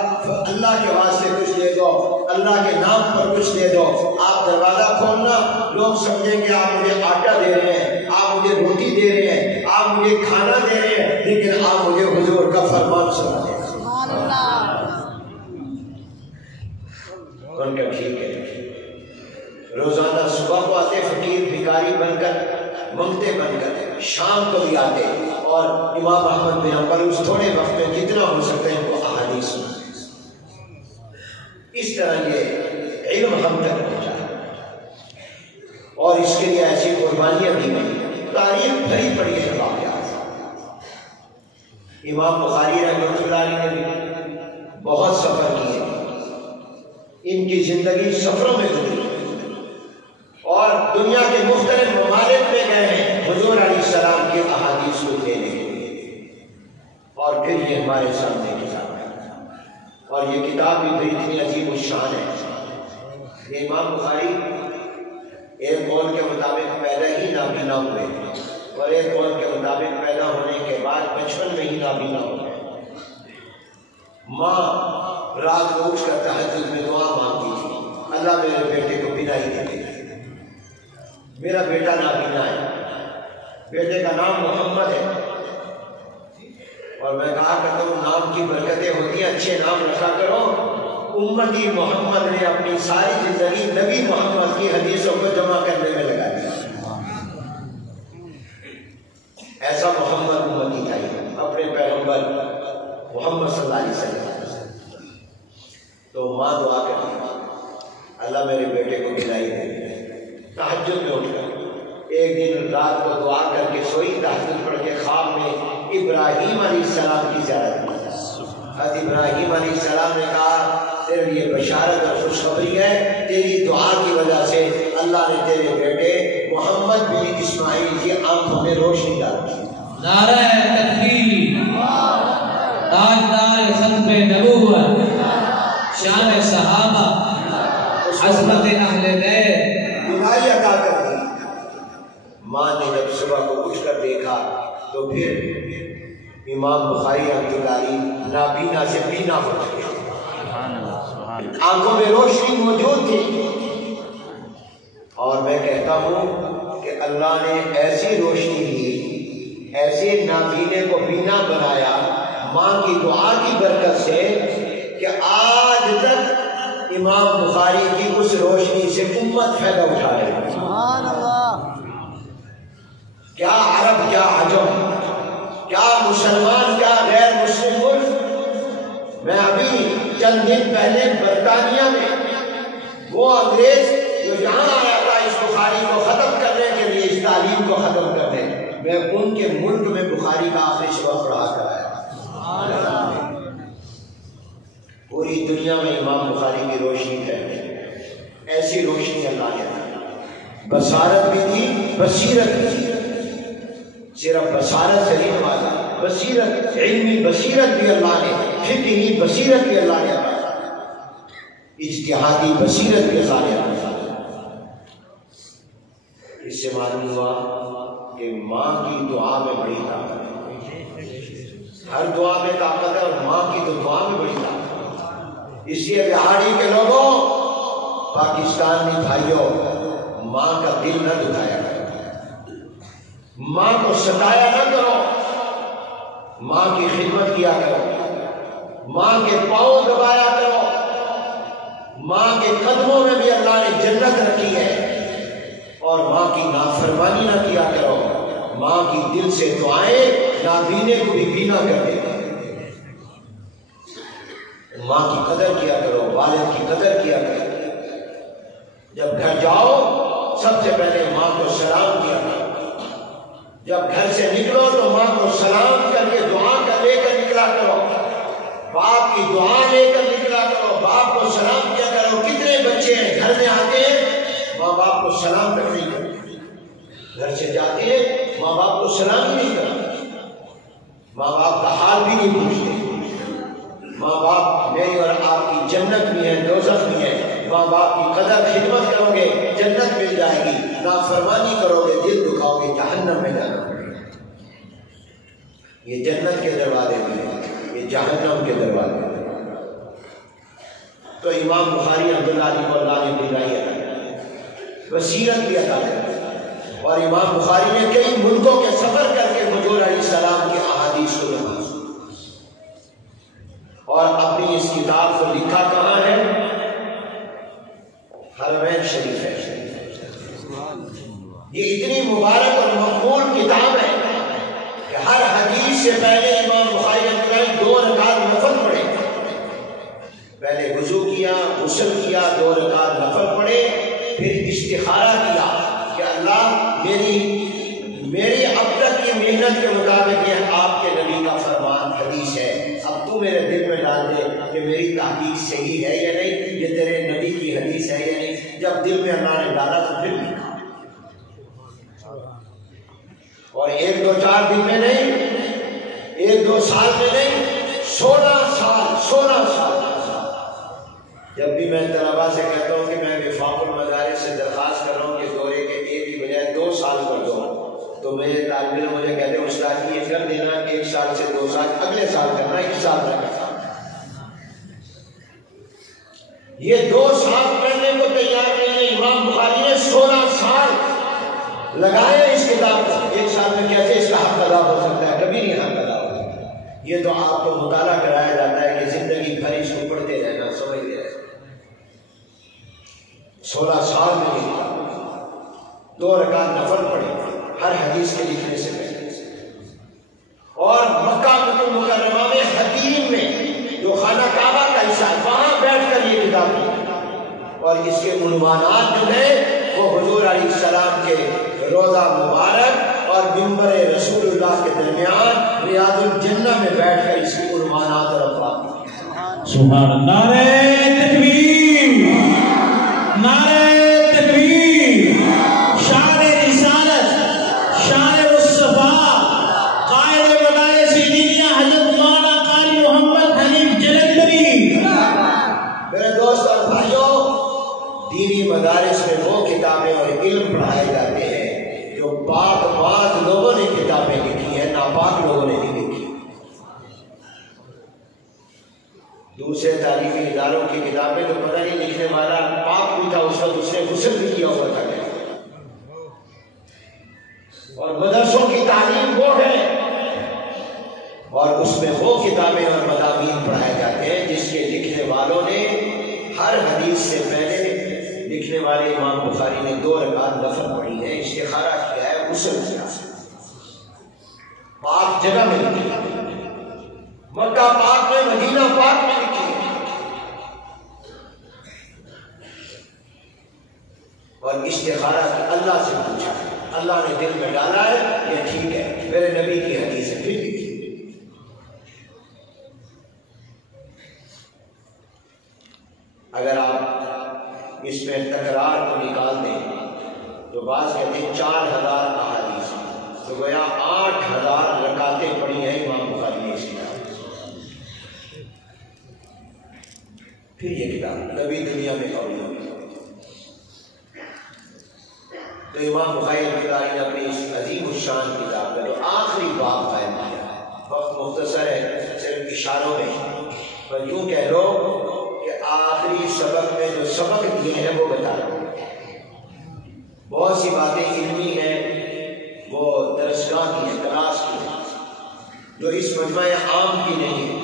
اللہ کے واسطے کچھ دے دو، اللہ کے نام پر کچھ دے دو، آپ دروازہ کھولنا، لوگ سمجھیں کہ آپ مجھے آٹا دے رہے ہیں، آپ مجھے روٹی دے رہے ہیں، آپ مجھے کھانا دے رہے ہیں، لیکن آپ مجھے حضور کا فرمان سنا دیں۔ ان کا ٹھیک ہے، روزانہ صبح کو آتے فقیر بھکاری بن کر، منگتے بن کر، شام کو بھی آتے اور امام احمد بن حنبل اس تھوڑے وقت میں جتنا ہو سکتے ہیں وہ احادیث سناتے۔ اس طرح یہ علم ہم تک پہنچا اور اس کے لیے ایسی قربانیاں دی گئی، تاریخ بھری پڑی ہے واقعات۔ امام بخاری رحمۃ اللہ علیہ نے بہت سفر کیے، ان کی زندگی سفروں میں گزری اور دنیا کے مختلف ممالک میں گئے ہیں حضور علیہ السلام کی احادیث کو دینے کے لیے، اور پھر یہ ہمارے سامنے کتاب ہے، اور یہ کتاب بھی اتنی عظیم الشان ہے۔ یہ امام بخاری ایک قول کے مطابق پیدا ہی نابینا ہوئے اور ایک قول کے مطابق پیدا ہونے کے بعد 55 میں ہی نابینا ہوئے۔ ماں رات کو اٹھ کر تہجد میں دعا مانگتی تھی، اللہ میرے بیٹے کو بینائی دے دے، میرا بیٹا نابینا ہے، بیٹے کا نام محمد ہے، اور میں کہا کہ تم نام کی برکتیں ہوتی ہیں، اچھے نام رکھا کرو۔ امتی محمد نے اپنی ساری زندگی نبی محمد کی حدیثوں کو جمع کرنے میں لگا دیا، ایسا محمد امتی تھا اپنے پیغمبر محمد صلی اللہ علیہ وسلم۔ تو ماں دعا کرتی اللہ میرے بیٹے کو بینائی دے، تہجد میں اٹھ کر ایک دن رات کو دعا کر کے سوئی، تہجد پڑھ کے خواب میں ابراہیم علیہ السلام کی زیارت کی۔ حضرت ابراہیم علیہ السلام نے کہا تیرے لیے بشارت اور خوشخبری ہے، تیری دعا کی وجہ سے اللہ نے تیرے بیٹے محمد بن اسماعیل کی آنکھوں میں روشنی ڈال دی۔ نعرہ تکبیر، تاجدار ختم نبوت، شان صحابہ، عظمت اہل بیت، بینائی عطا کر دی۔ ماں نے جب صبح کو اٹھ کر دیکھا تو پھر امام بخاری رحمۃ اللہ علیہ نابینا سے بینا ہو چکے، آنکھوں میں روشنی موجود تھی، اور میں کہتا ہوں کہ اللہ نے ایسی روشنی دی، ایسے نابینے کو بینا بنایا ماں کی دعا کی برکت سے کہ آج تک امام بخاری کی اس روشنی سے امت فائدہ اٹھا رہی ہے۔ سبحان اللہ۔ کیا عرب، کیا عجم، کیا مسلمان، کیا غیر مسلم ملک، میں ابھی چند چند دن پہلے برطانیہ میں وہ انگریز جو یہاں آیا تھا اس بخاری کو ختم کرنے کے لیے، اس تعلیم کو ختم کرنے، میں ان کے ملک میں بخاری کا آخری شبہ پڑھا کر آیا۔ پوری دنیا میں امام بخاری کی روشنی ہے، ایسی روشنی اللہ نے دی، بصارت بھی دی، بصیرت بھی دی۔ صرف بصارت سے نہیں نوازا، بصیرت، علمی بصیرت بھی اللہ نے، فقہی بصیرت بھی اللہ نے، اجتہادی بصیرت بھی اللہ نے۔ اس سے معلوم ہوا کہ ماں کی دعا میں بڑی طاقت ہے، ہر دعا میں طاقت ہے، اور ماں کی تو دعا میں بڑی طاقت ہے۔ اس لیے بہاڑی کے لوگوں، پاکستانی بھائیوں، ماں کا دل نہ دکھایا کرو، ماں کو ستایا نہ کرو، ماں کی خدمت کیا کرو، ماں کے پاؤں دبایا کرو۔ ماں کے قدموں میں بھی اللہ نے جنت رکھی ہے، اور ماں کی نافرمانی نہ کیا کرو۔ ماں کی دل سے دعائیں نابینے کو بھی بینا کر دیتے ہیں۔ ماں کی قدر کیا کرو، والد کی قدر کیا کرو۔ جب گھر جاؤ سب سے پہلے ماں کو سلام کیا کرو، جب گھر سے نکلو تو ماں کو سلام کر کے دعا کر لے کر نکلا کرو، باپ کی دعا لے کر نکلا کرو، باپ کو سلام کیا کرو۔ کتنے بچے ہیں گھر میں آتے ہیں ماں باپ کو سلام تک نہیں کرتے، گھر سے جاتے ہیں ماں باپ کو سلام ہی نہیں کرتے، ماں باپ کا حال بھی نہیں پوچھتے۔ ماں باپ میری اور آپ کی جنت بھی ہے، دوزخ بھی ہے۔ ماں باپ کی قدر خدمت کرو گے جنت مل جائے گی، نافرمانی کرو گے دل دکھاؤ گے جہنم میں جانا پڑے گا۔ یہ جنت کے دروازے بھی ہیں، یہ جہنم کے دروازے ہیں۔ تو امام بخاری عبداللہ علی کو اللہ نے دلائی عطا، بصیرت بھی عطا کی، اور امام بخاری نے کئی ملکوں کے سفر کر کے حضور علیہ السلام کی احادیث کو جمع، اور اپنی اس کتاب کو لکھا کہاں ہے؟ حرمین شریف ہے۔ یہ اتنی مبارک اور مقبول کتاب ہے کہ ہر حدیث سے پہلے امام بخاری نے 2 رکعت نفل پڑھے، پہلے وضو کیا، غسل کیا، 2 رکعت نفل پڑھے، پھر استخارہ کیا کہ اللہ میری اب تک کی محنت کے مطابق یہ آپ کے نبی کا فرمان حدیث ہے، اب تو میرے دل میں ڈال دے کہ میری تحقیق صحیح ہے یا نہیں، یہ تیرے نبی کی حدیث ہے یا نہیں۔ جب دل میں اللہ نے ڈالا تو پھر لکھا، اور 1 2 4 دن میں نہیں، 1 2 سال میں نہیں، 16 سال۔ جب بھی میں طلباء سے کہتا ہوں کہ میں وفاق المدارس سے درخواست کر رہا ہوں کہ دورے کے 1 کی بجائے 2 سال کر دو، تو میرے طالب علم مجھے کہتے ہیں استاد کی یہ کر دینا، 1 سال سے 2 سال، اگلے سال کرنا، 1 سال تک کرنا۔ یہ 2 سال پڑھنے کو تیار نہیں ہے، امام بخاری نے 16 سال لگائے اس کتاب کو۔ 1 سال میں کیسے اس کا حق ادا ہو سکتا ہے؟ کبھی نہیں حق ادا ہو سکتا۔ یہ تو آپ کو مطالعہ کرایا جاتا ہے کہ زندگی بھر اس کو پڑھتے رہنا، سمجھتے رہنا۔ 16 سال میں لکھا، 2 رکعت نفل پڑھے ہر حدیث کے لکھنے سے پہلے، اور مکہ مکرمہ میں حتیم میں جو خانہ کعبہ کا حصہ ہے وہاں بیٹھ کر یہ کتاب لکھی، اور اس کے عنوانات جو ہیں وہ حضور علیہ السلام کے روضہ مبارک اور منبر رسول اللہ کے درمیان ریاض الجنہ میں بیٹھ کر اس کے عنوانات اور افراد۔ سبحان اللہ، نعرہ تکبیر، نعرہ تکبیر، شان رسالت، شان مصطفیٰ، قائد مدارس دینیہ حضرت مولانا قاری محمد حنیف جلندری۔ میرے دوست اور بھائیوں، دینی مدارس میں وہ کتابیں اور علم پڑھائے جاتے ہیں جو پاک باز لوگوں نے کتابیں لکھی ہیں، ناپاک لوگوں نے نہیں لکھی۔ دوسرے تعلیمی اداروں کی کتابیں تو پتہ نہیں لکھنے والا پاک بھی تھا اس وقت، اس نے غسل بھی کیا ہوا تھا، اور مدرسوں کی تعلیم وہ ہے، اور اس میں وہ کتابیں اور مضامین پڑھائے جاتے ہیں جس کے لکھنے والوں نے ہر حدیث سے پہلے، لکھنے والے امام بخاری نے 2 رکعت نفل پڑھی ہے، استخارہ کیا ہے، غسل کیا ہے، پاک جگہ میں لکھی ہے، مکہ پاک میں، مدینہ پاک میں لکھی ہے، اور استخارہ کی اللہ سے پوچھا ہے، اللہ نے دل میں ڈالا ہے یہ ٹھیک ہے، میرے نبی کی حدیث ہے، پھر بھی اگر آپ اس میں تکرار کو نکال دیں تو بعض کہتے ہیں 4000 احادیث، تو گویا 8000 رکعتیں پڑھی ہیں امام بخاری نے اس کتاب میں۔ پھر یہ کتاب کبھی دنیا میں قبول ہوگی تو امام بخاری نے اپنی اس عظیم الشان کتاب میں تو آخری باب قائم کیا ہے، وقت مختصر ہے صرف اشاروں میں، پر یوں کہہ لو کہ آخری سبق میں جو سبق دیے ہیں وہ بتا رہا ہوں۔ بہت سی باتیں علمی ہیں، وہ درسگاہ کی ہیں، کلاس کی ہیں، جو اس مجمع عام کی نہیں ہے،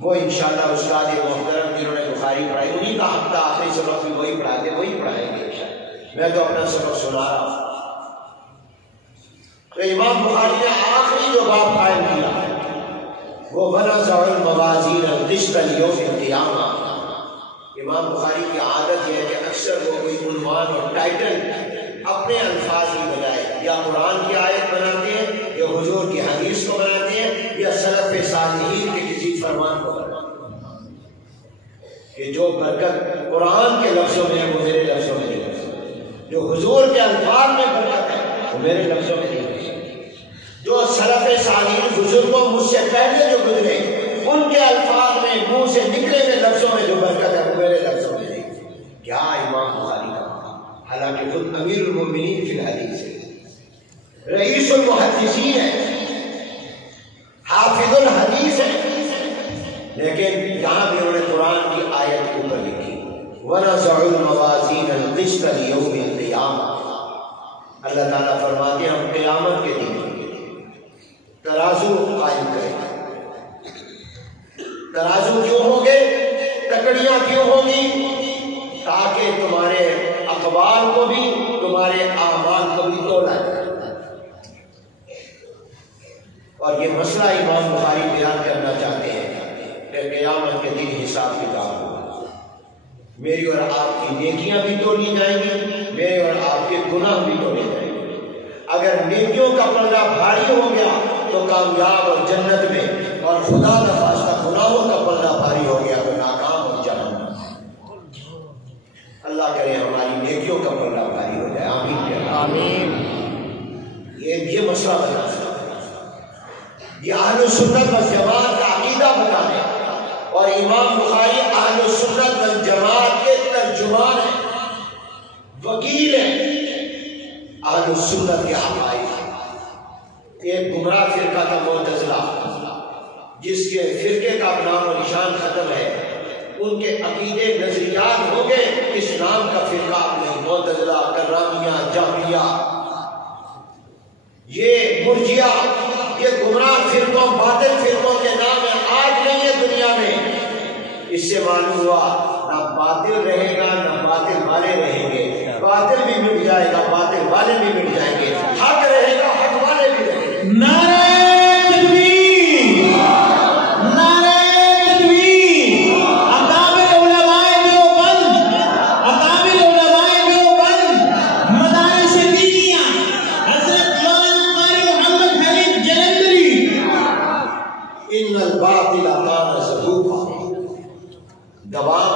وہ انشاءاللہ استاد محترم جنہوں نے بخاری پڑھائی انہیں کا ہفتہ آخری سبق بھی وہی پڑھاتے وہی پڑھائیں گے انشاءاللہ۔ میں تو اپنا سبق سنا رہا ہوں۔ تو امام بخاری نے آخری جو باب قائم کیا وہ وَنَزَعُ الْمَوَازِينَ الْقِسْطَ لِيَوْمِ الْقِيَامَةِ۔ امام بخاری کی عادت یہ ہے کہ اکثر وہ کوئی عنوان اور ٹائٹل اپنے الفاظ کی بجائے یا قرآن کی آیت بناتے ہیں یا حضور کی حدیث کو بناتے ہیں یا سلف صالحین کے کسی فرمان کو بناتے ہیں کہ جو برکت قرآن کے لفظوں میں ہے وہ میرے لفظوں میں نہیں ہے، جو حضور کے الفاظ میں برکت ہے وہ میرے لفظوں میں نہیں ہے، جو سلف صالحین بزرگوں مجھ سے پہلے جو گزرے ان کے الفاظ میں منہ سے نکلے ہوئے لفظوں میں جو برکت ہے وہ میرے لفظوں میں نہیں۔ کیا امام بخاری کا، حالانکہ خود امیر المومنین فی الحدیث ہے، رئیس المحدثین ہے، حافظ الحدیث ہے، لیکن یہاں بھی انہوں نے قرآن کی آیت کے اوپر لکھی وَنَزَعُ الْمَوَازِينَ الْقِسْطَ لِيَوْمِ الْقِيَامَةِ۔ اللہ تعالیٰ فرماتے ہیں ہم قیامت کے دن ترازو قائم کریں گے۔ ترازو کیوں ہوں گے، تکڑیاں کیوں ہوں گی؟ تاکہ تمہارے اقوال کو بھی تمہارے اعمال کو بھی تولا جائے۔ اور یہ مسئلہ امام بخاری بیان کرنا چاہتے ہیں کہ قیامت کے دن حساب کتاب ہوگا، میری اور آپ کی نیکیاں بھی تولی جائیں گی، میرے اور آپ کے گناہ بھی تولے جائیں گے۔ اگر نیکیوں کا پلڑا بھاری ہو گیا تو کامیاب اور جنت میں، اور خدا کا خواستہ گناہوں کا پلڑا بھاری ہو گیا تو ناکام اور جہنم۔ اللہ کرے ہماری نیکیوں کا پلڑا بھاری ہو جائے، آمین آمین۔ یہ مسئلہ بتانا، یہ اہل سنت والجماعت کا عقیدہ بتانے، اور امام بخاری اہل سنت والجماعت کے ترجمان ہیں، وکیل ہیں اہل سنت کے عقائد۔ ایک گمراہ فرقہ تھا معتزلہ، جس کے فرقے کا نام و نشان ختم ہے، ان کے عقیدے نظریات ہو گئے، اس نام کا فرقہ نہیں، معتزلہ، کرامیہ، جہمیہ، یہ مرجیہ، یہ گمراہ فرقوں باطل فرقوں کے نام ہے، آج نہیں ہے دنیا میں۔ اس سے معلوم ہوا نہ باطل رہے گا نہ باطل والے رہیں گے، باطل بھی مٹ جائے گا باطل والے بھی مٹ جائیں گے، حق رہے گا حق والے بھی رہیں گے۔ نعرہ تکبیر، نعرہ تکبیر، اکابر علماء دیوبند، اکابر علماء دیوبند، مدارس دینیہ، حضرت مولانا قاری محمد حنیف جلندری، ان الباطل کان زہوقا، دوام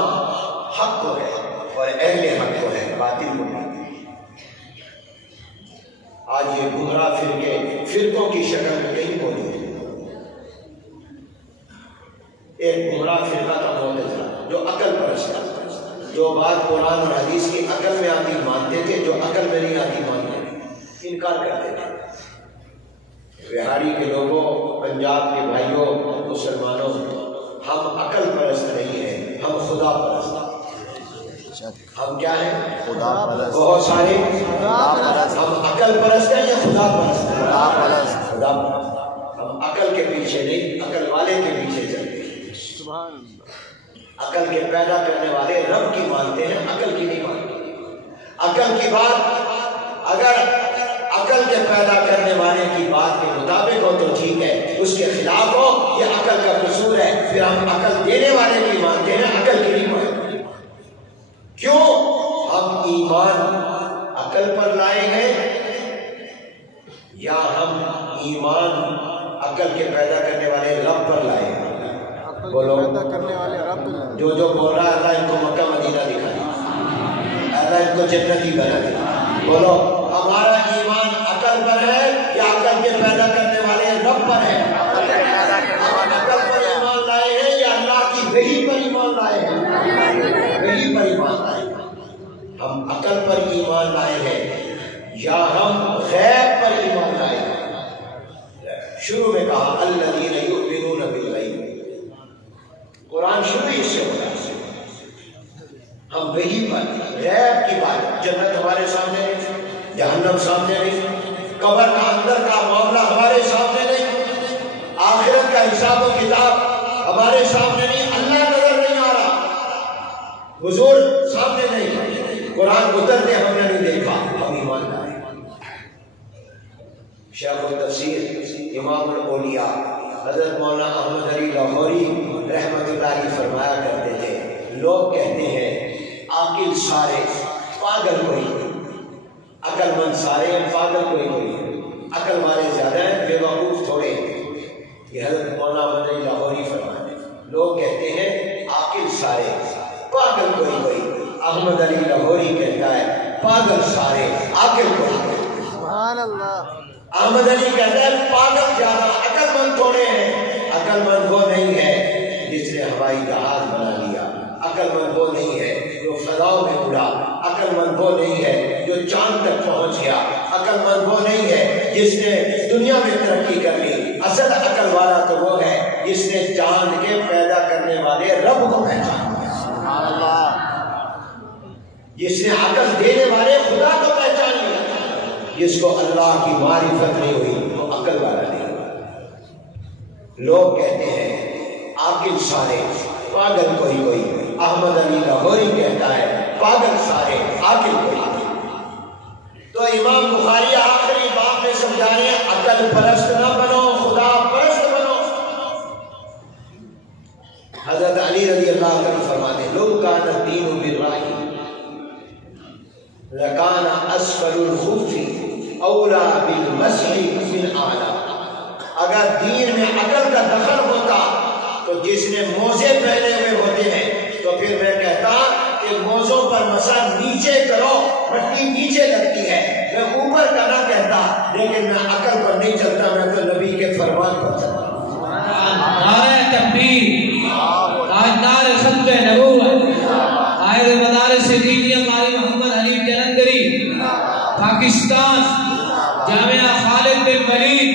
حق کو ہے اور اہل حق کو ہے، باطل کو نہیں۔ آج یہ گمراہ فرقوں کی شکل میں کہیں موجود ہے۔ ایک گمراہ فرقہ تھا معتزلہ، جو عقل پرست تھا، جو بات قرآن اور حدیث کی عقل میں آتی مانتے تھے، جو عقل میں نہیں آتی مانتے تھے، انکار کرتے تھے۔ بہاری کے لوگوں، پنجاب کے بھائیوں، مسلمانوں، ہم عقل پرست نہیں ہیں، ہم خدا پرست ہیں۔ ہم کیا ہیں؟ خدا پرست۔ بہت سارے خدا پرست۔ ہم عقل پرست ہیں یا خدا پرست ہیں؟ خدا پرست۔ خدا پرست۔ ہم عقل کے پیچھے نہیں، عقل والے کے پیچھے چلتے ہیں۔ سبحان اللہ۔ عقل کے پیدا کرنے والے رب کی مانتے ہیں، عقل کی نہیں مانتے۔ عقل کی بات اگر عقل کے پیدا کرنے والے کی بات کے مطابق ہو تو ٹھیک ہے، اس کے خلاف ہو یہ عقل کا قصور ہے، پھر ہم عقل دینے والے کی مانتے ہیں، عقل کی نہیں مانتے۔ کیوں؟ ہم ایمان عقل پر لائے ہیں یا ہم ایمان عقل کے پیدا کرنے والے رب پر لائے ہیں؟ بولو، پیدا کرنے والے رب جو بول رہا ہے اللہ ان کو مکہ مدینہ دکھا دے، اللہ ان کو جنتی بنا دے۔ بولو، ہمارا ایمان عقل پر ہے یا عقل کے پیدا کرنے والے رب پر ہے؟ عقل پر ایمان لائے ہیں یا اللہ کی وحی پر ایمان لائے ہیں؟ وحی پر ایمان لائے ہیں۔ ہم عقل پر ایمان لائے ہیں یا ہم غیب پر ایمان لائے ہیں؟ شروع میں کہا الذین یؤمنون بالغیب، قرآن شروع ہی اس سے ہوتا ہے۔ ہم وحی پر، غیب کی بات، جنت ہمارے سامنے نہیں، جہنم سامنے نہیں، قبر کا اندر کا معاملہ ہمارے سامنے نہیں، آخرت کا حساب و کتاب ہمارے سامنے نہیں، اللہ نظر نہیں آ رہا، حضور سامنے نہیں، قرآن اترتے ہم نے نہیں دیکھا، ہم ایمان لائے۔ شیخ التفسیر امام الاولیاء حضرت مولانا احمد علی لاہوری رحمت اللہ علیہ فرمایا کرتے تھے، لوگ کہتے ہیں عاقل سارے پاگل کوئی، عقل مند سارے ہیں پاگل کوئی، عقل والے زیادہ ہیں بے وقوف تھوڑے ہیں۔ یہ حضرت مولانا احمد علی لاہوری فرماتے ہیں، لوگ کہتے ہیں عاقل سارے پاگل کوئی، احمد علی لاہوری کہتا ہے پاگل سارے عاقل کوئی۔ سبحان اللہ۔ احمد علی کہتا ہے پاگل زیادہ عقل مند تھوڑے ہیں۔ عقل مند وہ نہیں ہے جس نے ہوائی جہاز بنا لیا، عقل مند وہ نہیں ہے جو فضاؤں میں اڑا، عقل مند وہ نہیں ہے جو چاند تک پہنچ گیا، عقل مند وہ نہیں ہے جس نے دنیا میں ترقی کر لی۔ اصل عقل والا تو وہ ہے جس نے چاند کے پیدا کرنے والے رب کو پہچان لیا، سبحان اللہ۔ جس نے عقل دینے والے خدا کو پہچان لیا۔ جس کو اللہ کی معرفت نہیں ہوئی وہ عقل والا نہیں ہوئی۔ لوگ کہتے ہیں عاقل سارے پاگل کوئی، احمد علی لاہوری کہتا ہے پاگل سارے عاقل کوئی۔ تو امام بخاری آخری باب میں سمجھا رہے ہیں عقل پرست نہ بنو، خدا پرست بنو۔ حضرت علی رضی اللہ عنہ فرماتے ہیں لو کان الدین بالرأی لکان اسفل الخف اولا بالمسح من اعلی۔ اگر دین میں عقل کا دخل ہوتا تو جس نے موزے پہنے ہوئے ہوتے ہیں تو پھر میں کہتا کہ موزوں پر مسح نیچے کرو، مٹی نیچے لگتی ہے، میں اوپر کا نہ کہتا، لیکن میں عقل پر نہیں چلتا، میں تو نبی کے فرمان پر چلتا ہوں۔ نعرہ تکبیر، نعرہ ختم نبوت، قائد مدارس دینیہ قاری محمد علی جلندری، پاکستان، جامعہ خالد بن ولید،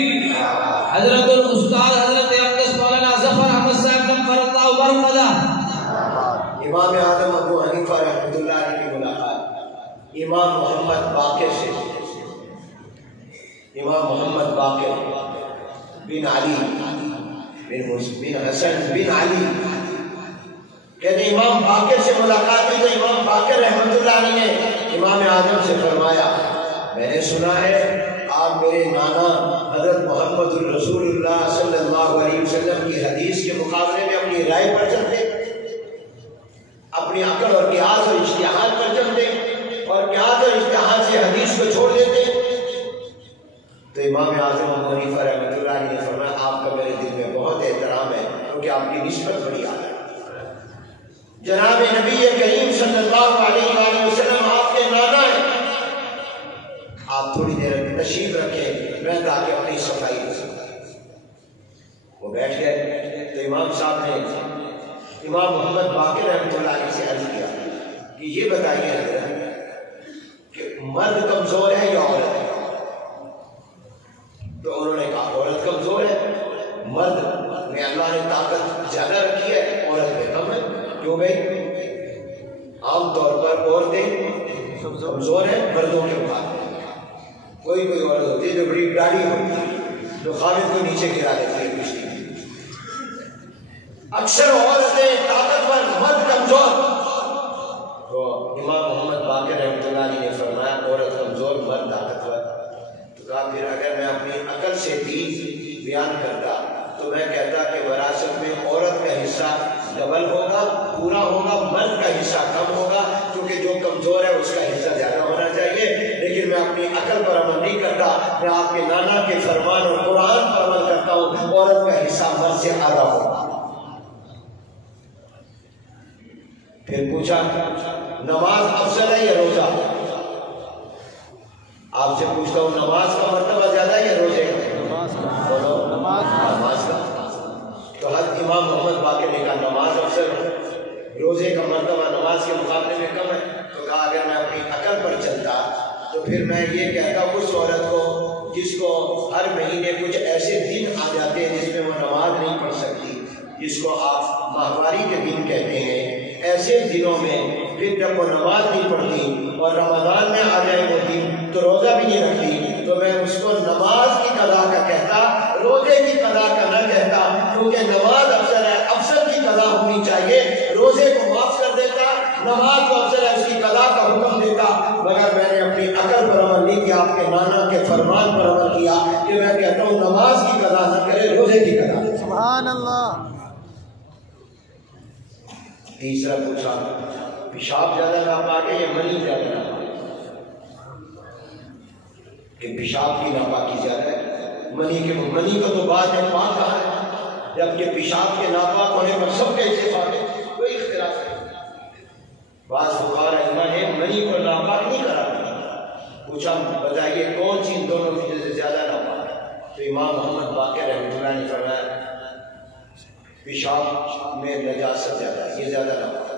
حضرت الاستاذ حضرت اقدس مولانا ظفر احمد صاحب نفر اللہ برمدہ۔ امام اعظم ابو حنیفہ رحمۃ اللہ علیہ کی ملاقات امام محمد باقر سے، امام محمد باقر بن علی بن حسن بن علی کہتے ہیں امام باقر سے ملاقات ہوئی تو امام باقر رحمۃ اللہ علیہ نے امام اعظم سے فرمایا میں نے سنا ہے آپ میرے نانا حضرت محمد الرسول اللہ صلی اللہ علیہ وسلم کی حدیث کے مقابلے میں اپنی رائے پر چلتے، اپنی عقل اور قیاس اور اجتہاد پر چلتے اور قیاس اور اجتہاد سے حدیث کو چھوڑ دیتے۔ تو امام اعظم ابو حنیفہ رحمۃ اللہ علیہ نے فرمایا آپ کا میرے دل میں بہت احترام ہے کیونکہ آپ کی نسبت بڑی اعلیٰ ہے، جناب نبی کریم صلی اللہ علیہ وآلہ وسلم آپ کے نانا ہیں، آپ تھوڑی دیر تشریف رکھیں میں تاکہ اپنی صفائی کر سکتا۔ وہ بیٹھ گئے تو امام صاحب نے امام محمد باقر رحمۃ اللہ علیہ سے عرض کیا کہ یہ بتائیے حضرت کہ مرد کمزور ہے یا عورت ہے؟ تو انہوں نے کہا عورت کمزور ہے، مرد میں اللہ نے طاقت زیادہ رکھی ہے، عورت میں کم ہے۔ کیوں بھائی؟ عام طور پر عورتیں کمزور ہیں مردوں کے مقابلے۔ کوئی عورت ہوتی ہے جو بڑی ڈاڑھی ہوتی ہے جو خالد کو نیچے گرا دیتی ہے کشتی میں، اکثر عورتیں طاقتور مرد کمزور۔ تو امام محمد باقر رحمۃ اللہ علیہ نے فرمایا عورت کمزور مرد طاقتور۔ تو کہا پھر اگر میں اپنی عقل سے دین بیان کرتا تو میں کہتا کہ وراثت میں عورت کا حصہ ڈبل ہوگا، پورا ہوگا، مرد کا حصہ کم ہوگا، کیونکہ جو کمزور ہے اس کا حصہ زیادہ ہونا چاہیے، لیکن اپنی عقل پر عمل نہیں کرتا، میں آپ کے نانا کے فرمان اور قرآن پر عمل کرتا ہوں، عورت کا حصہ مرد سے آدھا ہوگا۔ پھر پوچھا نماز افضل ہے یا روزہ؟ آپ سے پوچھتا ہوں نماز کا مرتبہ زیادہ ہے یا روزے کا؟ نماز کا۔ تو حضرت امام محمد باقر نے کہا نماز افضل ہے، روزے کا مرتبہ نماز کے مقابلے میں کم ہے۔ تو کہا اگر میں اپنی عقل پر چلتا تو پھر میں یہ کہتا اس عورت کو جس کو ہر مہینے کچھ ایسے دن آ جاتے ہیں جس میں وہ نماز نہیں پڑھ سکتی، جس کو آپ ماہواری کے دن کہتے ہیں، ایسے دنوں میں پھر جب وہ نماز نہیں پڑھتی اور رمضان میں آ جائے وہ دن تو روزہ بھی نہیں رکھتی، تو میں اس کو نماز کی قضا کا کہتا، روزے کی قضا کا نہ کہتا، کیونکہ نماز افضل ہے، افضل کی قضا ہونی چاہیے، روزے کو معاف کر دیتا، نماز کو افضل ہے اس کی قضا کا حکم دیتا، مگر میں نے اپنی عقل پر عمل نہیں کیا، آپ کے نانا کے فرمان پر عمل کیا کہ میں کہتا ہوں نماز کی قضا نہ کرے، روزے کی قضا۔ سبحان اللہ۔ تیسرا پوچھا پیشاب زیادہ ناپاک ہے یا منی زیادہ ناپاک ہے؟ کہ پیشاب کی ناپاکی زیادہ ہے، منی کو تو بعد میں پاک کہا ہے، جبکہ پیشاب کے ناپاک ہونے پر سب کے اتفاق ہے، کوئی اختلاف نہیں۔ بعض فقہاء ائمہ نے منی کو ناپاک نہیں کرا، پوچھا بتائیے کون سی ان دونوں چیزوں سے زیادہ ناپاک ہے؟ تو امام محمد باقر رحمۃ اللہ نے فرمایا پیشاب میں نجاست زیادہ ہے، یہ زیادہ ناپاک ہے۔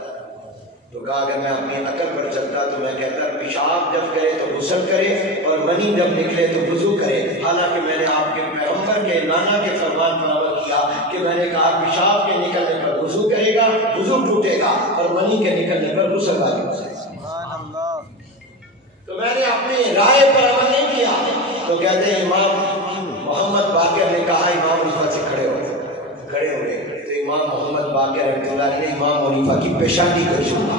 تو کہا اگر میں اپنی عقل پر چلتا تو میں کہتا پیشاب جب کرے تو غسل کرے اور منی جب نکلے تو وضو کرے، حالانکہ میں نے آپ کے پیغمبر کے نانا کے فرمان پر عمل کیا کہ میں نے کہا پیشاب کے نکلنے پر وضو کرے گا، وضو ٹوٹے گا، اور منی کے نکلنے پر غسل واجب ہے۔ تو میں نے اپنی رائے پر عمل نہیں کیا۔ تو کہتے ہیں امام محمد باقر نے کہا امام حنیفہ سے کھڑے ہوئے، تو امام محمد باقر رحمۃ اللہ نے امام حنیفہ کی پیشانی کو چھوڑا،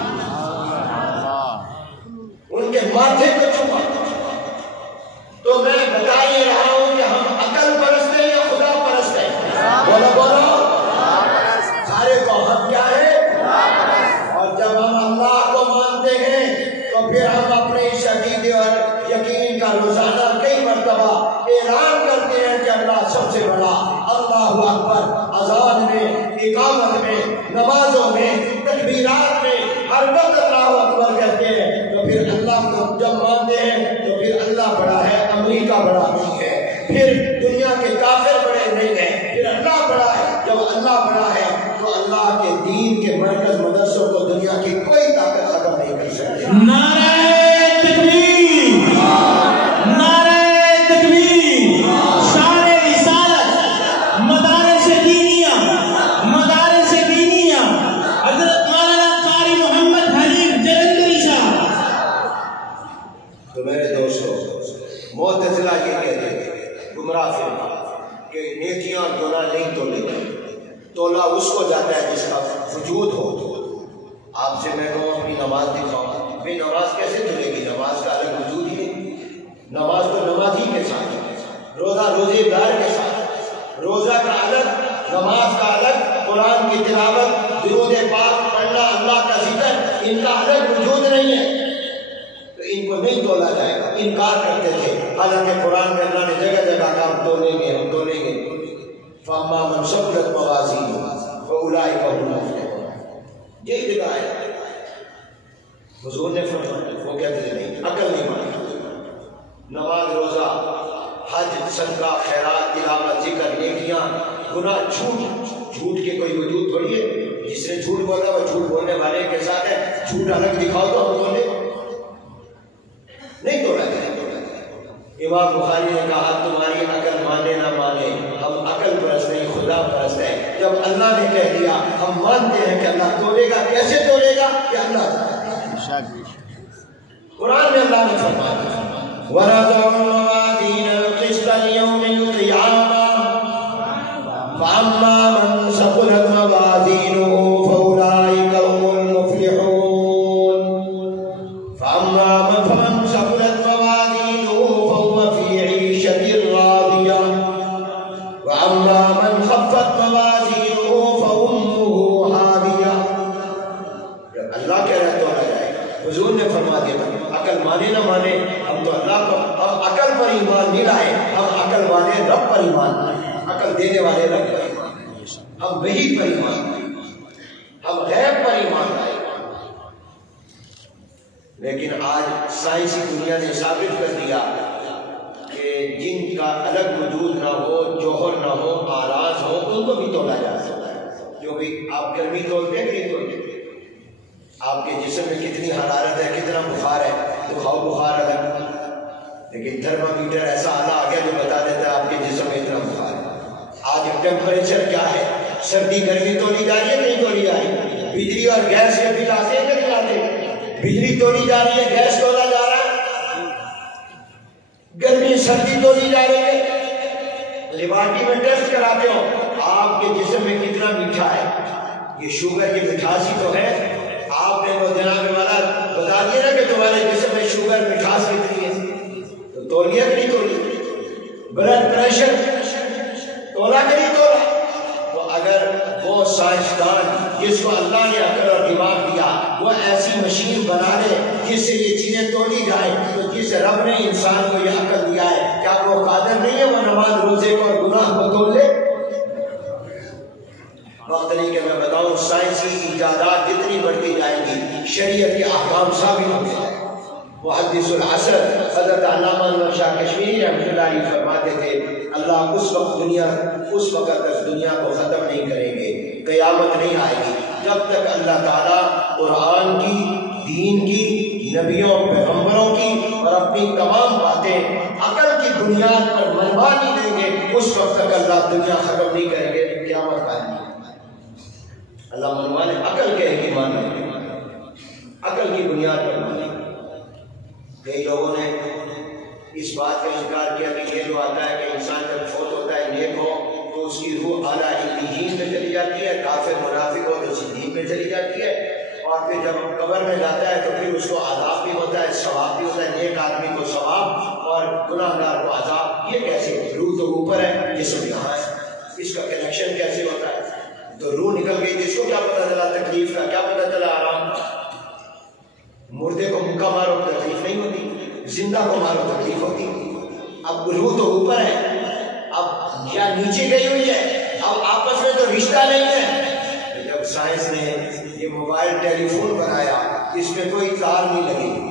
ان کے ماتھے کو چھوڑا۔ تو میں بتا ہی رہا ہوں کہ ہم عقل پرست ہیں یا خدا پرست ہیں؟ بولو بولو، سارے کو ہم کیا ہے؟ اور جب ہم اللہ کو مانتے ہیں تو پھر ہم اپنے اس عقیدے اور یقین کا روزانہ کئی مرتبہ اعلان کرتے ہیں کہ اللہ سب سے بڑا، اللہ اکبر، اذان میں، اقامت میں، نمازوں میں، تکبیرات میں ہر وقت اللہ اکبر کہتے ہیں۔ تو پھر اللہ کو جب مانتے ہیں تو پھر اللہ بڑا ہے، امریکہ بڑا نہیں ہے، پھر دنیا کے کافر بڑے نہیں ہیں، پھر اللہ بڑا ہے۔ جب اللہ بڑا ہے تو اللہ کے دین کے مرکز مدرسوں کو دنیا کی کوئی طاقت ختم نہیں کر سکتی۔ نعرہ تکبیر، نعرہ تکبیر، شان رسالت، مدارس دینیہ، مدارس دینیہ، حضرت مولانا قاری محمد حنیف جلندری صاحب۔ تو میرے دوستو، معتزلہ یہ کہتے ہیں گمراہ فرقہ کہ نیکیاں اور گناہ نہیں تولے جائیں، تولا اس کو جاتا ہے جس کا وجود ہو۔ آپ سے میں کہوں اپنی نماز دکھاؤں، بھئی نماز کیسے چلے گی؟ نماز کا الگ وجود ہی نہیں، نماز تو نمازی کے ساتھ ہے، روزہ روزے دار کے ساتھ، روزہ کا الگ، نماز کا الگ، قرآن کی تلاوت، درود پاک پڑھنا، اللہ کا ذکر، ان کا الگ وجود نہیں ہے، تو ان کو نہیں تولا جائے گا۔ انکار کرتے تھے، حالانکہ قرآن میں اللہ نے جگہ جگہ کہا ہم تولیں گے، ہم تولیں گے۔ فَأَمَّا مَنْ ثَقُلَتْ مَوَازِينُهُ فَأُولَٰئِكَ هُمُ الْمُفْلِحُونَ، یہی جگہ ہے۔ حضور نے فرمایا، وہ کہتے تھے نہیں، عقل نہیں مانتی، نماز، روزہ، حج، صدقہ، خیرات، تلاوت، ذکر، نیکیاں، گناہ، جھوٹ کے کوئی وجود تھوڑی ہے۔ جس نے جھوٹ بولا وہ جھوٹ بولنے والے کے ساتھ ہے، جھوٹ الگ دکھاؤ تو ہم بولے نہیں توڑا جائے۔ امام بخاری نے کہا تمہاری عقل مانے نہ مانے، ہم عقل پرست نہیں خدا پرست ہیں۔ جب اللہ نے کہہ دیا ہم مانتے ہیں کہ اللہ تولے گا، کیسے تولے گا کہ اللہ قرآن میں اللہ نے فرمایا وَنَضَعُ الْمَوَازِينَ الْقِسْطَ لِيَوْمِ الْقِيَامَةِ فَأَمَّا مَنْ ثَقُلَتْ مَوَازِينُهُ فَأُولَٰئِكَ هُمُ الْمُفْلِحُونَ فَأَمَّا مَنْ ثَقُلَتْ مَوَازِينُهُ فَهُوَ فِي عِيشَةٍ رَاضِيَةٍ وَأَمَّا مَنْ خَفَّتْ مَوَازِينُهُ فَأُمُّهُ هَاوِيَةٌ۔ اللہ کہہ رہا ہے تو حضور نے فرما دیا عقل مانے نہ مانے، ہم تو اللہ کو دینے والے رب پر ایمان لائے، ہم وہی پر ایمان لائے، ہم غیب پر ایمان لائے۔ لیکن آج سائنسی دنیا نے ثابت کر دیا کہ جن کا الگ وجود نہ ہو، جوہر نہ ہو، آراز ہو، ان کو بھی تولا جا سکتا ہے۔ جو بھی آپ گرمی تولتے ہیں کہ نہیں تولتے؟ آپ کے جسم میں کتنی حرارت ہے، کتنا بخار ہے، دکھاؤ بخار الگ، لیکن تھرمامیٹر ایسا آلہ آ گیا جو بتا دیتا ہے آپ کے جسم میں اتنا بخار ہے۔ آج ٹیمپریچر کیا ہے، سردی گرمی تولی جا رہی ہے نہیں تولی جا رہی ہے؟ بجلی اور گیس کے بل آتے ہیں کہ نہیں آتے؟ بجلی تولی جا رہی ہے، گیس تولا جا رہا ہے، گرمی سردی تولی جا رہی ہے۔ لیبارٹری میں ٹیسٹ کراتے ہو آپ کے جسم میں کتنا میٹھا ہے، یہ شوگر کی مٹھاس ہی تو ہے۔ آپ نے وہ جناب والا بتا دیا نا کہ تمہارے جسم میں شوگر مٹھاس کتنی ہے، تو تولیے کہ نہیں تولی؟ بلڈ پریشر تولا کہ نہیں تولا؟ تو اگر وہ سائنسدان جس کو اللہ نے عقل اور دماغ دیا وہ ایسی مشین بنا لے جس سے یہ چیزیں تولی جائیں، تو جس رب نے انسان کو یہ عقل دیا ہے کیا وہ قادر نہیں ہے وہ نماز روزے کو اور گناہ کو تول لے؟ وقت نہیں کہ میں بتاؤں سائنسی ایجادات جتنی بڑھتی جائیں گی شریعت کے احکام ثابت ہوتے ہیں۔ محدث العصر حضرت علامہ انور شاہ کشمیری رحمۃ اللہ علیہ فرماتے تھے اللہ اس وقت تک دنیا کو ختم نہیں کریں گے، قیامت نہیں آئے گی جب تک اللہ تعالیٰ قرآن کی، دین کی، نبیوں پیغمبروں کی اور اپنی تمام باتیں عقل کی بنیاد پر منوا نہیں دیں گے، اس وقت تک اللہ دنیا ختم نہیں کریں گے، قیامت قائم نہیں۔ اللہ منوانے عقل کے ایمان ہے، عقل کی بنیاد پر مانے۔ کئی لوگوں نے اس بات کا انکار کیا کہ یہ جو آتا ہے کہ انسان جب فوت ہوتا ہے نیک ہو تو اس کی روح اعلیٰ علیین میں چلی جاتی ہے، کافر منافق ہو تو صدیق میں چلی جاتی ہے، اور پھر جب قبر میں جاتا ہے تو پھر اس کو عذاب بھی ہوتا ہے، ثواب بھی ہوتا ہے، نیک آدمی کو ثواب اور گناہ گار کو عذاب۔ یہ کیسے؟ روح تو اوپر ہے، جسم یہاں ہے، اس کا کنیکشن کیسے ہوتا ہے؟ تو روح نکل گئی تو اس کو کیا پتہ چلا تکلیف کا، کیا پتہ چلا آرام کا؟ مردے کو مکہ مارو تکلیف نہیں ہوتی، زندہ کو مارو تکلیف ہوتی۔ اب روح تو اوپر ہے، اب یا نیچے گئی ہوئی ہے، اب آپس میں تو رشتہ نہیں ہے۔ جب سائنس نے یہ موبائل ٹیلی فون بنایا اس میں کوئی تار نہیں لگی،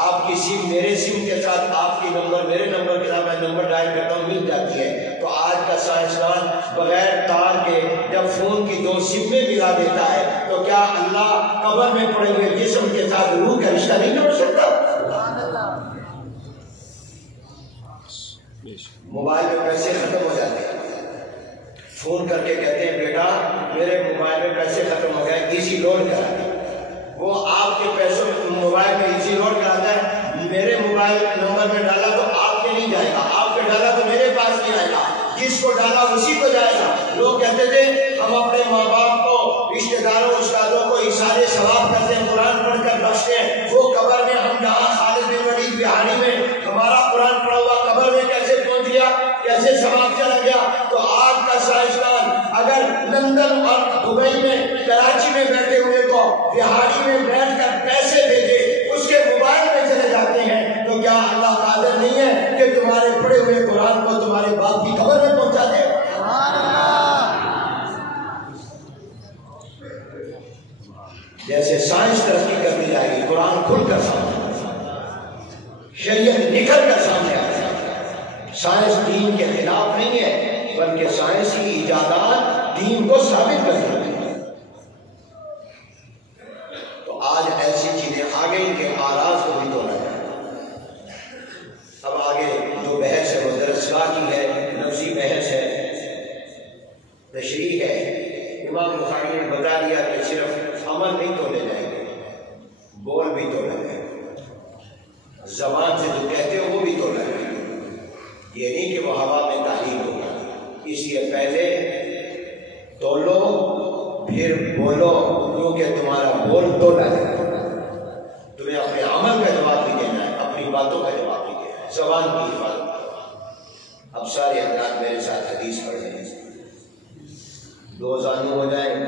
آپ کی سم میرے سم کے ساتھ، آپ کی نمبر میرے نمبر کے ساتھ میں نمبر ڈائل کرتا ہوں مل جاتی ہے۔ تو آج کا سائنسدان بغیر تار کے جب فون کی دو سم میں ملا دیتا ہے تو کیا اللہ قبر میں پڑے ہوئے جسم کے ساتھ روح کا رشتہ نہیں جوڑ سکتا؟ موبائل میں پیسے ختم ہو جاتے ہیں، فون کر کے کہتے ہیں بیٹا میرے موبائل میں پیسے ختم ہو گئے، ایزی لوڈ کرا دیں۔ وہ آپ کے پیسوں موبائل میں ایزی لوڈ کراتا ہے، میرے موبائل نمبر میں ڈالا تو آپ کے نہیں جائے گا، آپ کے ڈالا تو میرے پاس نہیں آئے گا، جس کو ڈالا اسی کو جائے گا۔ لوگ کہتے تھے ہم اپنے ماں باپ کو، رشتہ داروں، استادوں کو ایثار ثواب کرتے ہیں، قرآن پڑھ کر بخشتے ہیں، وہ قبر میں ہم یہاں خالد بن ولید بہاری میں ہمارا قرآن پڑھا ہوا قبر میں کیسے پہنچ گیا، کیسے ثواب چلا گیا؟ تو آج کا سائنسدان اگر لندن اور دبئی میں، کراچی میں بیٹھے ہوئے کو بہاری میں بیٹھ کر پیسے بھیجے اس کے موبائل میں چلے جاتے ہیں، تو کیا اللہ قادر نہیں ہے کہ تمہارے پڑھے ہوئے قرآن کو تمہارے باپ کی قبر میں پہنچا دے؟ جیسے سائنس ترقی کرتی جائے گی قرآن کھل کر سامنے، شریعت نکل کر سامنے آ جائے گی۔ سائنس دین کے خلاف نہیں ہے بلکہ سائنسی ایجادات دین کو ثابت کرتی ہیں۔ تو آج ایسی چیزیں آ گئی کہ آراز کو بھی توڑا جائے۔ اب آگے جو بحث ہے وہ درسگاہ کی ہے، لفظی بحث ہے، تشریح ہے۔ امام بخاری نے بتا دیا کہ صرف عمل نہیں تولے جائیں گے، بول بھی تولا جائے گا، زبان سے جو کہتے ہو وہ بھی تولا جائے گا، یہ نہیں کہ وہ ہوا میں تعلیم ہوگا۔ اس لیے پہلے تولو پھر بولو، کیونکہ تمہارا بول تولا جائے گا۔ تمہیں اپنے عمل کا جواب بھی دینا ہے، اپنی باتوں کا جواب بھی دینا ہے، زبان کی حفاظت۔ اب سارے حضرات میرے ساتھ حدیث پڑھ رہے ہیں، دو زانو ہو جائیں۔